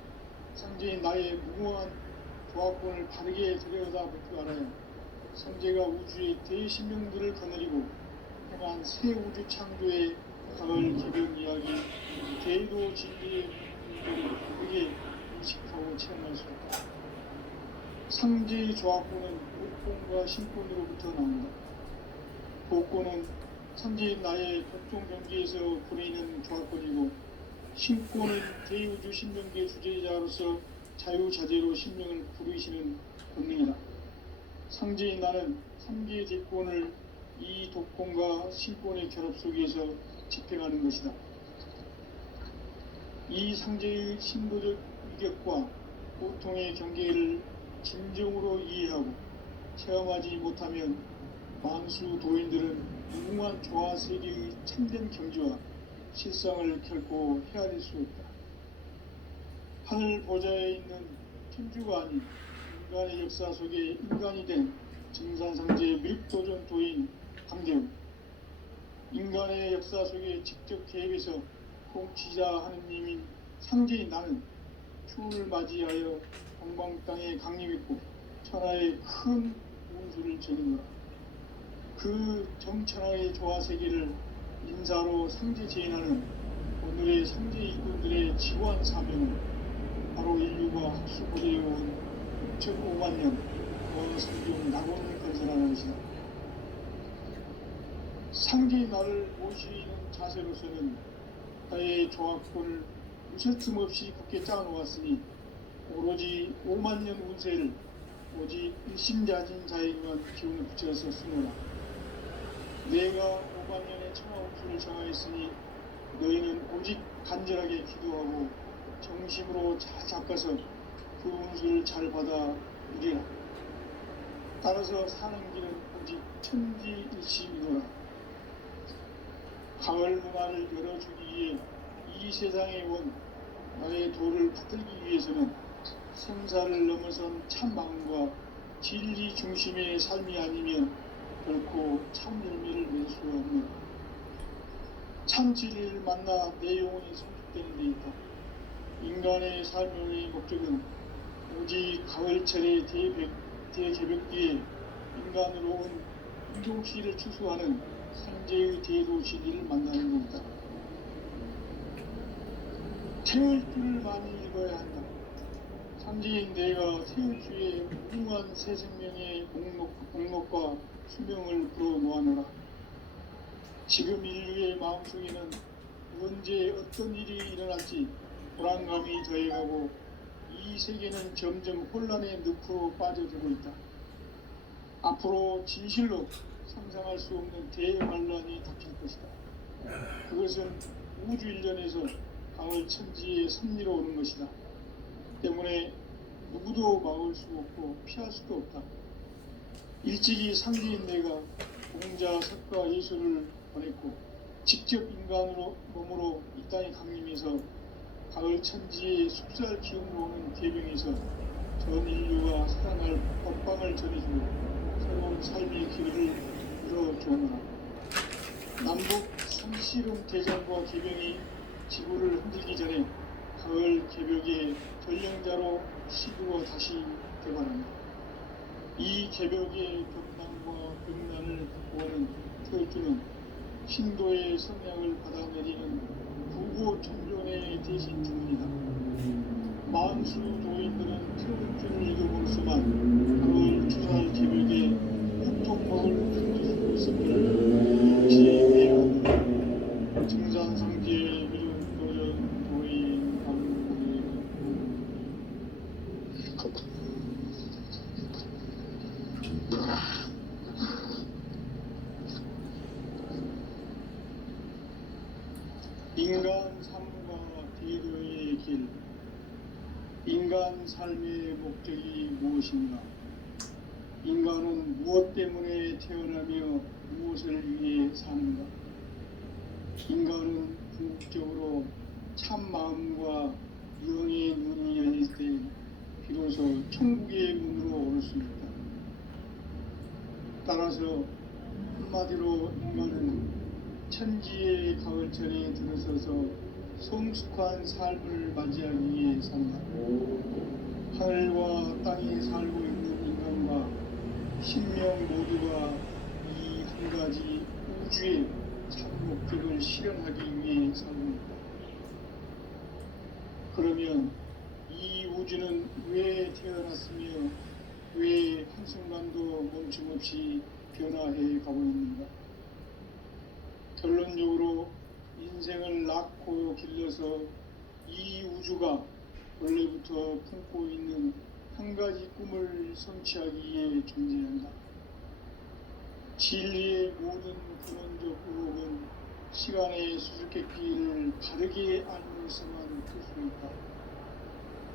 상제인 나의 무궁한 조화권을 바르게 들여다볼 줄 알아야 상제가 우주의 대신명들을 거느리고 행한 새 우주 창조의 가을 개벽 이야기, 대도 진리의 문제를 바르게 인식하고 체험할 수 있다. 상제의 조화권은 복권과 신권으로부터 나온다. 복권은 상제인 나의 독종 경계에서 보내는 조화권이고, 신권은 대우주 신명계 주제자로서 자유자재로 신명을 부르시는 권능이다. 상제인 나는 3개의 대권을 이 독권과 신권의 결합 속에서 집행하는 것이다. 이 상제의 신도적 위격과 고통의 경계를 진정으로 이해하고 체험하지 못하면 만수 도인들은 무궁한 조화 세계의 참된 경지와 실상을 결코 헤아릴 수 없다. 하늘 보좌에 있는 천주가 아닌 인간의 역사 속에 인간이 된 증산상제 미륵도전 도인 강대우. 인간의 역사 속에 직접 개입해서 통치자 하느님인 상제인 나는 추운을 맞이하여 동방 땅에 강림했고 천하의 큰 운수를 적이노라. 그 정천하의 조화 세계를 인사로 상제 제인하는 오늘의 상제 일꾼들의 지구한 사명은 바로 인류가 합수고대해온 6,500만 년 성경 낙원을 건설하는 것이다. 상기 나를 모시는 자세로서는 나의 조합권을 무설틈 없이 굳게 짜놓았으니 오로지 5만 년 운세를 오직 일심자진 자에게만 기운을 붙여서 쓰노라. 내가 5만 년의 천하 운수를 정하였으니 너희는 오직 간절하게 기도하고 정심으로 잘 닦아서 그 운수를 잘 받아 누리라. 따라서 사는 길은 오직 천지일심이노라. 가을 문화를 열어주기 위해 이 세상에 온 나의 도를 붙들기 위해서는 생사를 넘어선 참 마음과 진리 중심의 삶이 아니면 결코 참 열매를 맺을 수가 없는 참 진리를 만나 내 영혼이 성숙되는 데 있다. 인간의 삶의 목적은 오직 가을철의 대개벽 뒤에 인간으로 온 인종시를 추수하는 생제의 대도 진리를 만나는 것이다. 태울 줄을 많이 읽어야 한다. 삼지인 내가 태울 주의 무궁한 새 생명의 목록과 수명을 불어놓아노라. 지금 인류의 마음속에는 언제 어떤 일이 일어날지 불안감이 더해가고 이 세계는 점점 혼란의 늪으로 빠져들고 있다. 앞으로 진실로 상상할 수 없는 대환란이 닥칠 것이다. 그것은 우주 일련에서 가을 천지의 섭리로 오는 것이다. 때문에 누구도 막을 수 없고 피할 수도 없다. 일찍이 상기인 내가 공자, 석가, 예수를 보냈고 직접 인간으로 몸으로 이 땅에 강림해서 가을 천지의 숲살 기운으로 오는 계병에서 전 인류가 살아날 법방을 전해주고 새로운 삶의 길을 열어주노라. 남북 상씨름 대전과 계병이 지구를 흔들기 전에 가을 개벽의 전령자로 시두어 다시 개발한다. 이 개벽의 격난과 병난을 극복하는 태울주는 신도의 성향을 받아내리는 구고천존의 대신 주문이다. 만수 도인들은 태울주를 읽어볼 수만 가을 주살 개벽의 육종목을 흔들 수 있습니다. 역시 대한 증산상제의 미륵도전 도인 방문의 인간 삶과 대도의 길. 인간 삶의 목적이 무엇인가? 인간은 무엇 때문에 태어나며 무엇을 위해 사는가? 인간은 궁극적으로 참 마음과 영의 눈이 열릴 때 비로소 천국의 문으로 올 수 있다. 따라서 한마디로 인간은 천지의 가을철에 들어서서 성숙한 삶을 맞이하기 위해 산다. 하늘과 땅에 살고 있는 인간과 신명 모두가 이 한 가지 우주의 참 목적을 실현하기 위해 살고 있다. 그러면 이 우주는 왜 태어났으며 왜 한순간도 멈춤없이 변화해 가고 있는가? 결론적으로 인생을 낳고 길러서 이 우주가 원래부터 품고 있는 한 가지 꿈을 성취하기 위해 존재한다. 진리의 모든 근원적 의혹은 시간의 수수께끼를 바르게 알면서만 풀 수 있다.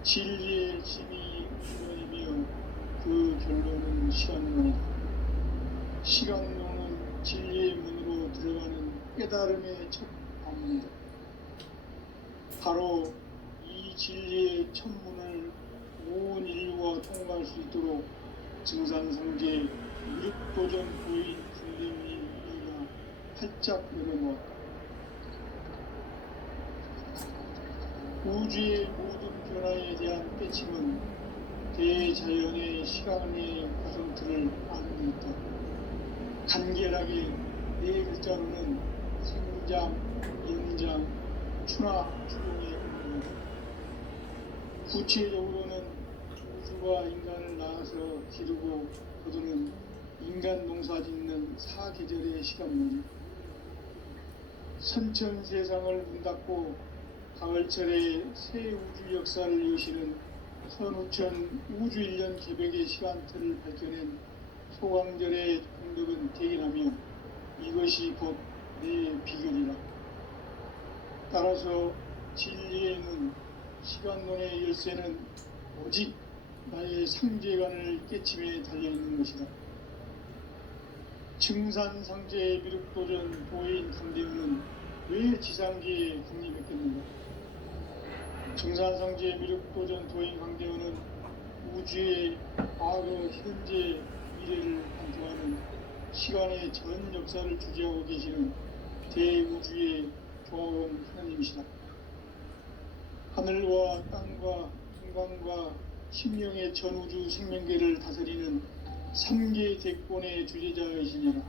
진리의 힘이 근원이며 그 결론은 시간론이다. 시간론은 진리의 문으로 들어가는 깨달음의 첫 방문이다. 바로 이 진리의 첫 문을 온 인류가 통과할 수 있도록 증산상제 무력도전 고인 군림이 우리가 활짝 열어놓았다. 우주의 모든 변화에 대한 깨침은 대자연의 시간의 구성틀을 안고 있다. 간결하게 네 글자로는 생장, 영장, 추나 추동의 의미이다. 구체적으로는 우주가 인간을 낳아서 기르고 거두는 인간 농사 짓는 사계절의 시간이니 선천 세상을 문 닫고 가을철에 새 우주 역사를 여시는 선우천 우주 1년 개백의 시간틀을 밝혀낸 소광절의 공덕은 대견하며 이것이 곧 내 비결이라. 따라서 진리의 문, 시간론의 열쇠는 오직 나의 상제관을 깨침에 달려있는 것이다. 증산상제의 미륵도전 도인 강대우는 왜 지상계에 국립했겠는가? 증산상제의 미륵도전 도인 강대우는 우주의 과거, 현재, 미래를 관통하는 시간의 전 역사를 주재하고 계시는 대우주의 조화원 하나님이시다. 하늘과 땅과 인간과 심령의 전우주 생명계를 다스리는 3계 대권의 주제자이시니라.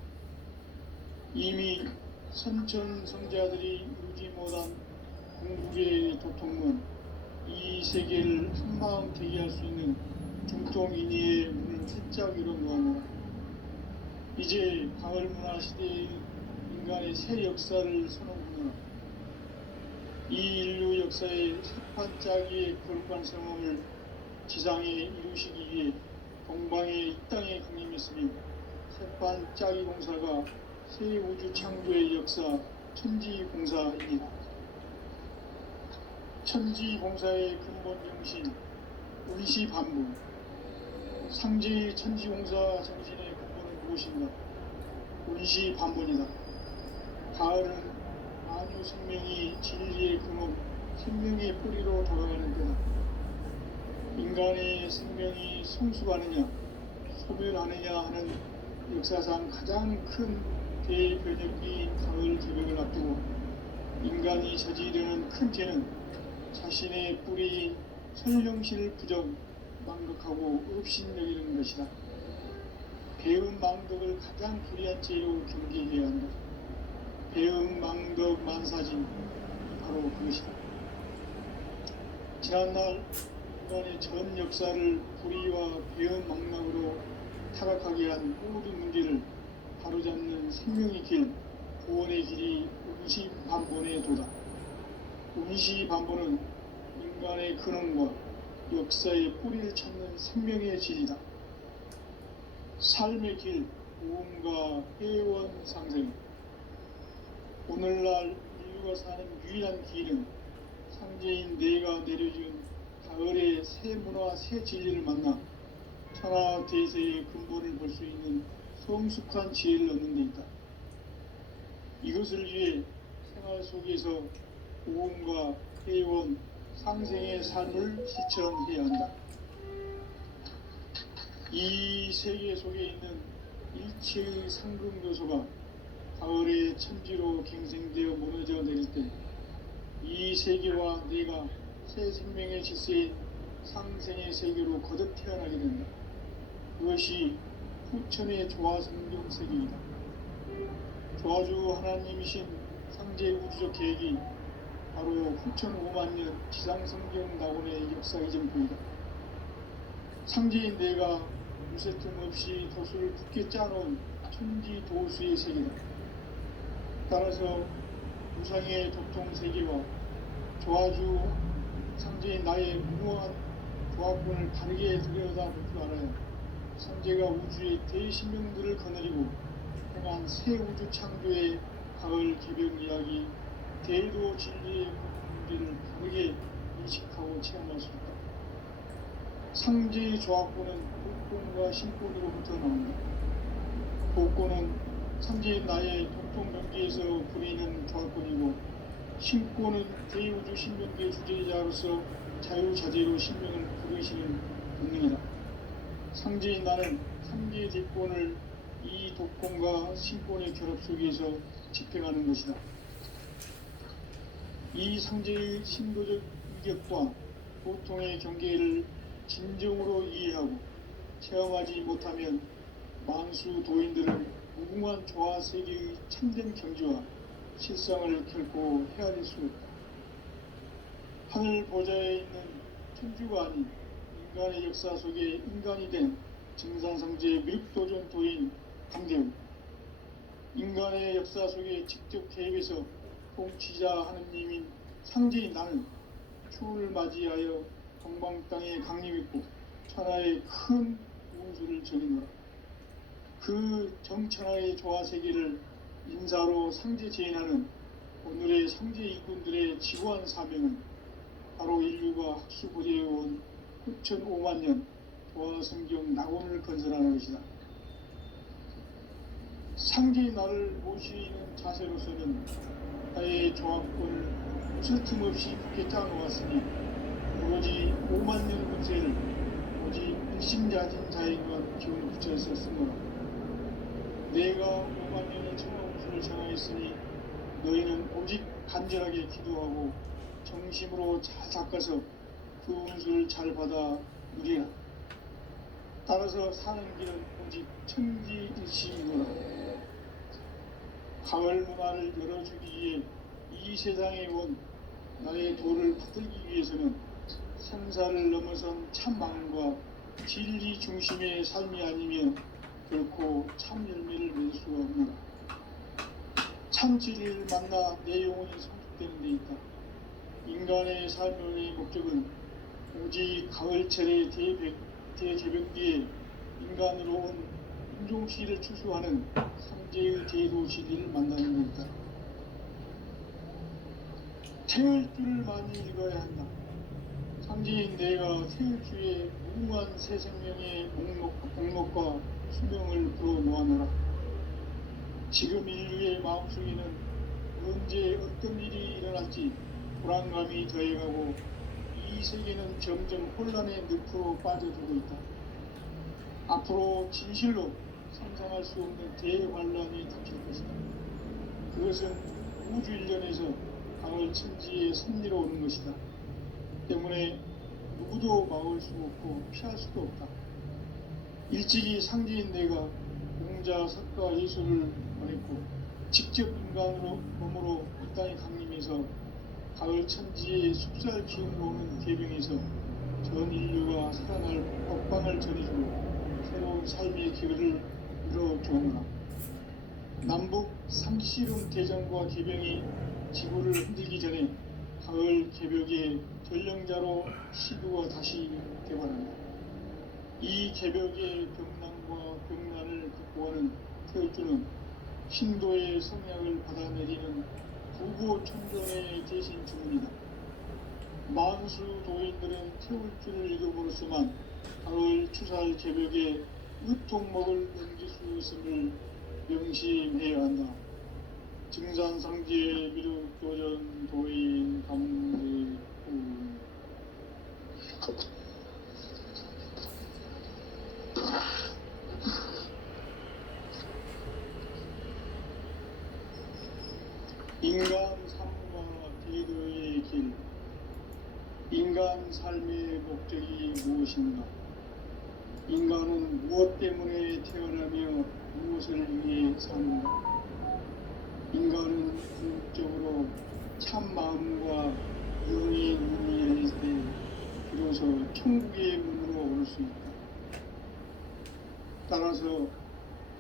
이미 선천성자들이 이루지 못한 궁극의 도통문, 이 세계를 한마음 대기할 수 있는 중통인의의 문을 활짝 열어놓으며 이제 가을문화 시대의 인간의 새 역사를 선언하노라. 이 인류 역사의 새판짜기의 거룩한 성함을 지상에 이루시기 위해 동방의 이 땅에 강림했으며 새판짜기 공사가 새 우주 창조의 역사 천지공사입니다. 천지공사의 근본 정신 운시반복, 상제의 천지공사 정신의 근본은 무엇인가? 운시반복이다. 가을은 만유 생명이 진리의 근원, 생명의 뿌리로 돌아가는 때다. 인간의 생명이 성숙하느냐, 소멸하느냐 하는 역사상 가장 큰 대변혁기인 가을 개벽을 앞두고 인간이 저지르는 큰 죄는 자신의 뿌리인 설령실 부정, 망덕하고 업신여기는 것이다. 배은 망덕을 가장 불의한 죄로 경계해야 한다. 배은 망덕 만사진, 바로 그것이다. 지난날 인간의 전 역사를 불의와 배은 망락으로 타락하게 한 모든 문제를 바로잡는 생명의 길, 구원의 길이 운시반본의 도다. 운시반본은 인간의 근원과 역사의 뿌리를 찾는 생명의 질이다. 삶의 길, 우음과 회원 상생. 오늘날 인류가 사는 유일한 길은 상제인 내가 내려준 가을의 새 문화, 새 진리를 만나 천하 대세의 근본을 볼 수 있는 성숙한 지혜를 얻는 데 있다. 이것을 위해 생활 속에서 우음과 회원, 상생의 삶을 실천해야 한다. 이 세계 속에 있는 일체의 상금 요소가 가을의 천지로 갱생되어 무너져 내릴 때 이 세계와 내가 새 생명의 질서인 상생의 세계로 거듭 태어나게 된다. 그것이 후천의 조화성경 세계이다. 조화주 하나님이신 상제 우주적 계획이 바로 후천 5만 년 지상성경 낙원의 역사 이전부이다. 상제인 내가 무쇠틈 없이 도수를 굳게 짜놓은 천지 도수의 세계다. 따라서 우상의 도통 세계와 조화주 상제인 나의 무모한 조합권을 바르게 들여다볼 줄 알아야 상제가 우주의 대신명들을 거느리고 행한 새 우주 창조의 가을 개벽 이야기, 대도 진리의 문제를 바르게 인식하고 체험할 수 있다. 상제의 조합권은 복권과 신권으로부터 나온다. 복권은 상제인 나의 도통 경계에서 부리는 조합권이고, 신권은 대우주 신명계 주제자로서 자유자재로 신명을 부르시는 본능이다. 상제인 나는 상제의 대권을 이 독권과 신권의 결합 속에서 집행하는 것이다. 이 상제의 신도적 인격과 보통의 경계를 진정으로 이해하고 체험하지 못하면 만수 도인들은 무궁한 조화 세계의 참된 경지와 실상을 결코 헤아릴 수 없다. 하늘 보좌에 있는 천주가 아닌 인간의 역사 속에 인간이 된 증산상제의 미륵도전 도인 강대우, 인간의 역사 속에 직접 개입해서 통치자 하느님인 상제인 나는 추후를 맞이하여 동방 땅에 강림했고 천하의 큰 운수를 전이노라. 그 정천하의 조화세계를 인사로 상제 제인하는 오늘의 상제 일꾼들의 지구한 사명은 바로 인류가 학수고대해온 9,500만 년 조화성경 낙원을 건설하는 것이다. 상제의 나를 모시는 자세로서는 나의 조합권을 웃을 틈 없이 굳게 짜놓았으니 오로지 5만 년 운세를 오직 일심자진 자에게만 기운을 붙여서 쓰노라. 내가 5만 년의 천하 운수를 정하였으니 너희는 오직 간절하게 기도하고 정심으로 잘 닦아서 그 운수를 잘 받아 누리라. 따라서 사는 길은 오직 천지일심이노라. 가을 문화를 열어주기 위해 이 세상에 온 나의 도를 붙들기 위해서는 생사를 넘어선 참마음과 진리 중심의 삶이 아니면 결코 참 열매를 맺을 수가 없노라. 참 진리를 만나 내 영혼이 성숙되는 데 있다. 인간의 삶의 목적은 오직 가을철의 대개벽 뒤에 인간으로 온 인종시를 추수하는 상제의 대도시들을 만나는 것이다. 태을 줄을 많이 읽어야 한다. 상제인 내가 태을주의 무궁한 새 생명의 목록과 수명을 불어놓아노라. 지금 인류의 마음속에는 언제 어떤 일이 일어날지 불안감이 더해가고 이 세계는 점점 혼란의 늪으로 빠져들고 있다. 앞으로 진실로 상상할 수 없는 대환란이 닥칠 것이다. 그것은 우주 일련에서 가을 천지의 섭리로 오는 것이다. 때문에 누구도 막을 수 없고 피할 수도 없다. 일찍이 상제인 내가 공자, 석가, 예술을 보냈고 직접 인간으로 몸으로 이 땅에 강림해서 가을 천지의 숲살 기운으로 오는 계병에서 전 인류가 살아날 법방을 전해주고 새로운 삶의 기회를 이뤄주었노라. 남북 삼씨름 대전과 개병이 지구를 흔들기 전에 가을 개벽의 전령자로 시두가 다시 개발한다. 이 개벽의 병난과 병난을 극복하는 태울주는 신도의 성약을 받아내리는 부부천전의 대신 주문이다. 만수 도인들은 태울주를 읽음으로써만 가을 추살 개벽에 으통목을 넘길 수 있음을 명심해야 한다. 증산상제 미륵도전 도인 감대우. 인간 삶과 대도의 길. 인간 삶의 목적이 무엇인가? 인간은 무엇 때문에 태어나며 무엇을 위해 사는가? 인간은 궁극적으로 참 마음과 영의 눈이 열릴 때 비로소 천국의 문으로 올 수 있다. 따라서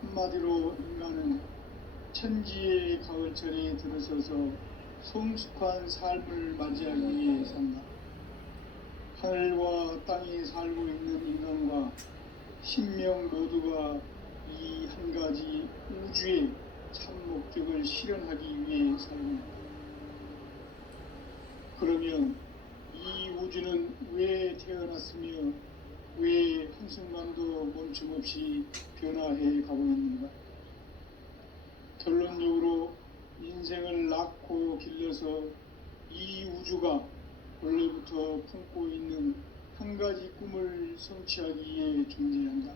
한마디로 인간은 천지의 가을철에 들어서서 성숙한 삶을 맞이하기 위해 산다. 하늘과 땅에 살고 있는 인간과 신명 모두가 이 한 가지 우주의 참 목적을 실현하기 위해 살고 있다. 그러면 이 우주는 왜 태어났으며 왜 한순간도 멈춤 없이 변화해 가고 있는가? 결론적으로 인생을 낳고 길러서 이 우주가 원래부터 품고 있는 한 가지 꿈을 성취하기 위해 존재한다.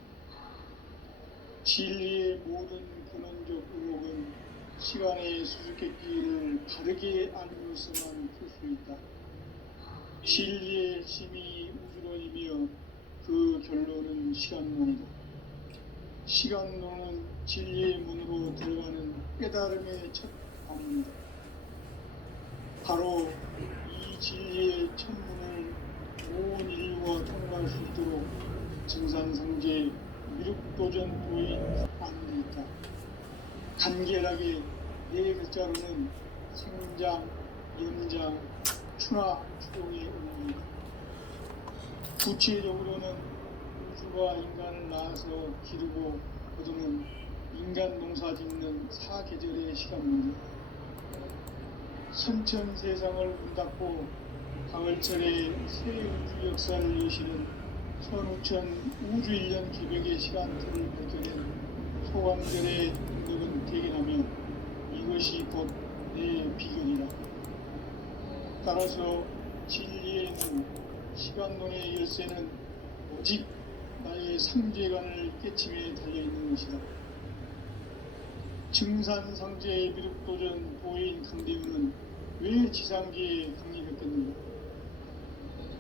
진리의 모든 근원적 의혹은 시간의 수수께끼를 바르게 알면서만 풀 수 있다. 진리의 힘이 우주론이며 그 결론은 시간론이다. 시간론은 진리의 문으로 들어가는 깨달음의 첫 방입니다. 바로 이 진리의 첫 문을 온 인류가 통과할 수 있도록 증산성제 미륵도전 도인 안이 있다. 간결하게 네 글자로는 생장, 연장, 추나 추동의 의미이다. 구체적으로는 우주가 인간을 낳아서 기르고 거두는 인간 농사 짓는 사계절의 시간입니다. 선천 세상을 문 닫고 가을철에 새 우주 역사를 여시는 선우천 우주일년 개벽의 시간틀을 발견한 소강절의 능력은 대견하며 이것이 곧 내 비결이라. 따라서 진리에 있는 시간론의 열쇠는 오직 나의 상제관을 깨침에 달려있는 것이다. 증산상제의 미륵도전 도인 강대우는 왜 지상계에 강림했겠는가?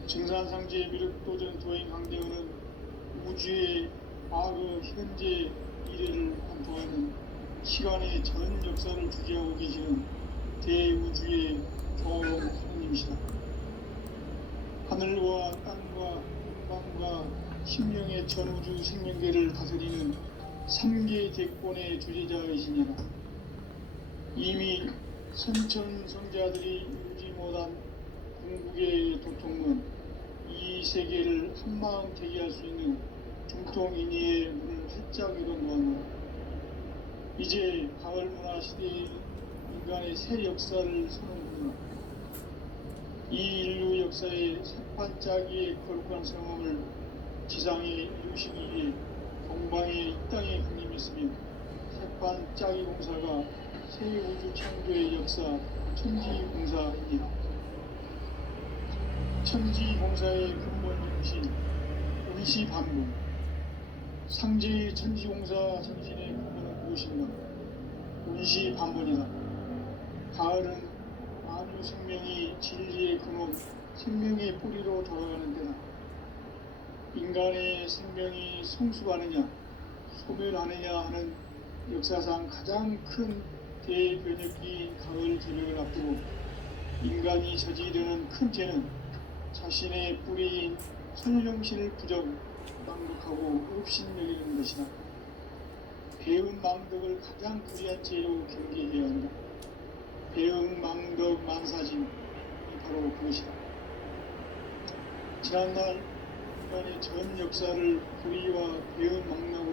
증산상제의 미륵도전 도인 강대우는 우주의 과거, 현재, 미래를 관통하는 시간의 전 역사를 주재하고 계시는 대우주의 조롱 하느님이시다. 하늘과 땅과 한방과 심령의 전우주 생명계를 다스리는 3계 대권의 주재자이시니라. 이미 선천성자들이 이루지 못한 궁극의 도통은 이 세계를 한마음 대기할 수 있는 중통인의의 문을 활짝 열어놓았노라. 이제 가을 문화 시대의 인간의 새 역사를 서는구나. 이 인류 역사의 새반짝이의 거룩한 성함을 지상에 이루시기 위해 동방에 이 땅에 강림했으며 새반짝이 공사가 새 우주 창조의 역사 천지공사입니다. 천지공사의 근본 정신 운시반복. 상제의 천지공사 정신의 근본은 무엇인가? 운시반복이다. 가을은 만유 생명이 진리의 근원, 생명의 뿌리로 돌아가는 데다. 인간의 생명이 성숙하느냐, 소멸하느냐 하는 역사상 가장 큰 대변혁기인 가을 저녁을 앞두고 인간이 저지르는 큰 죄는 자신의 뿌리인 선령신을 부정, 망독하고 업신여기는 것이다. 배은 망덕을 가장 불의한 죄로 경계해야 한다. 배은 망덕 만사짐이 바로 그것이다. 지난날 인간의 전 역사를 불의와 배은 망락으로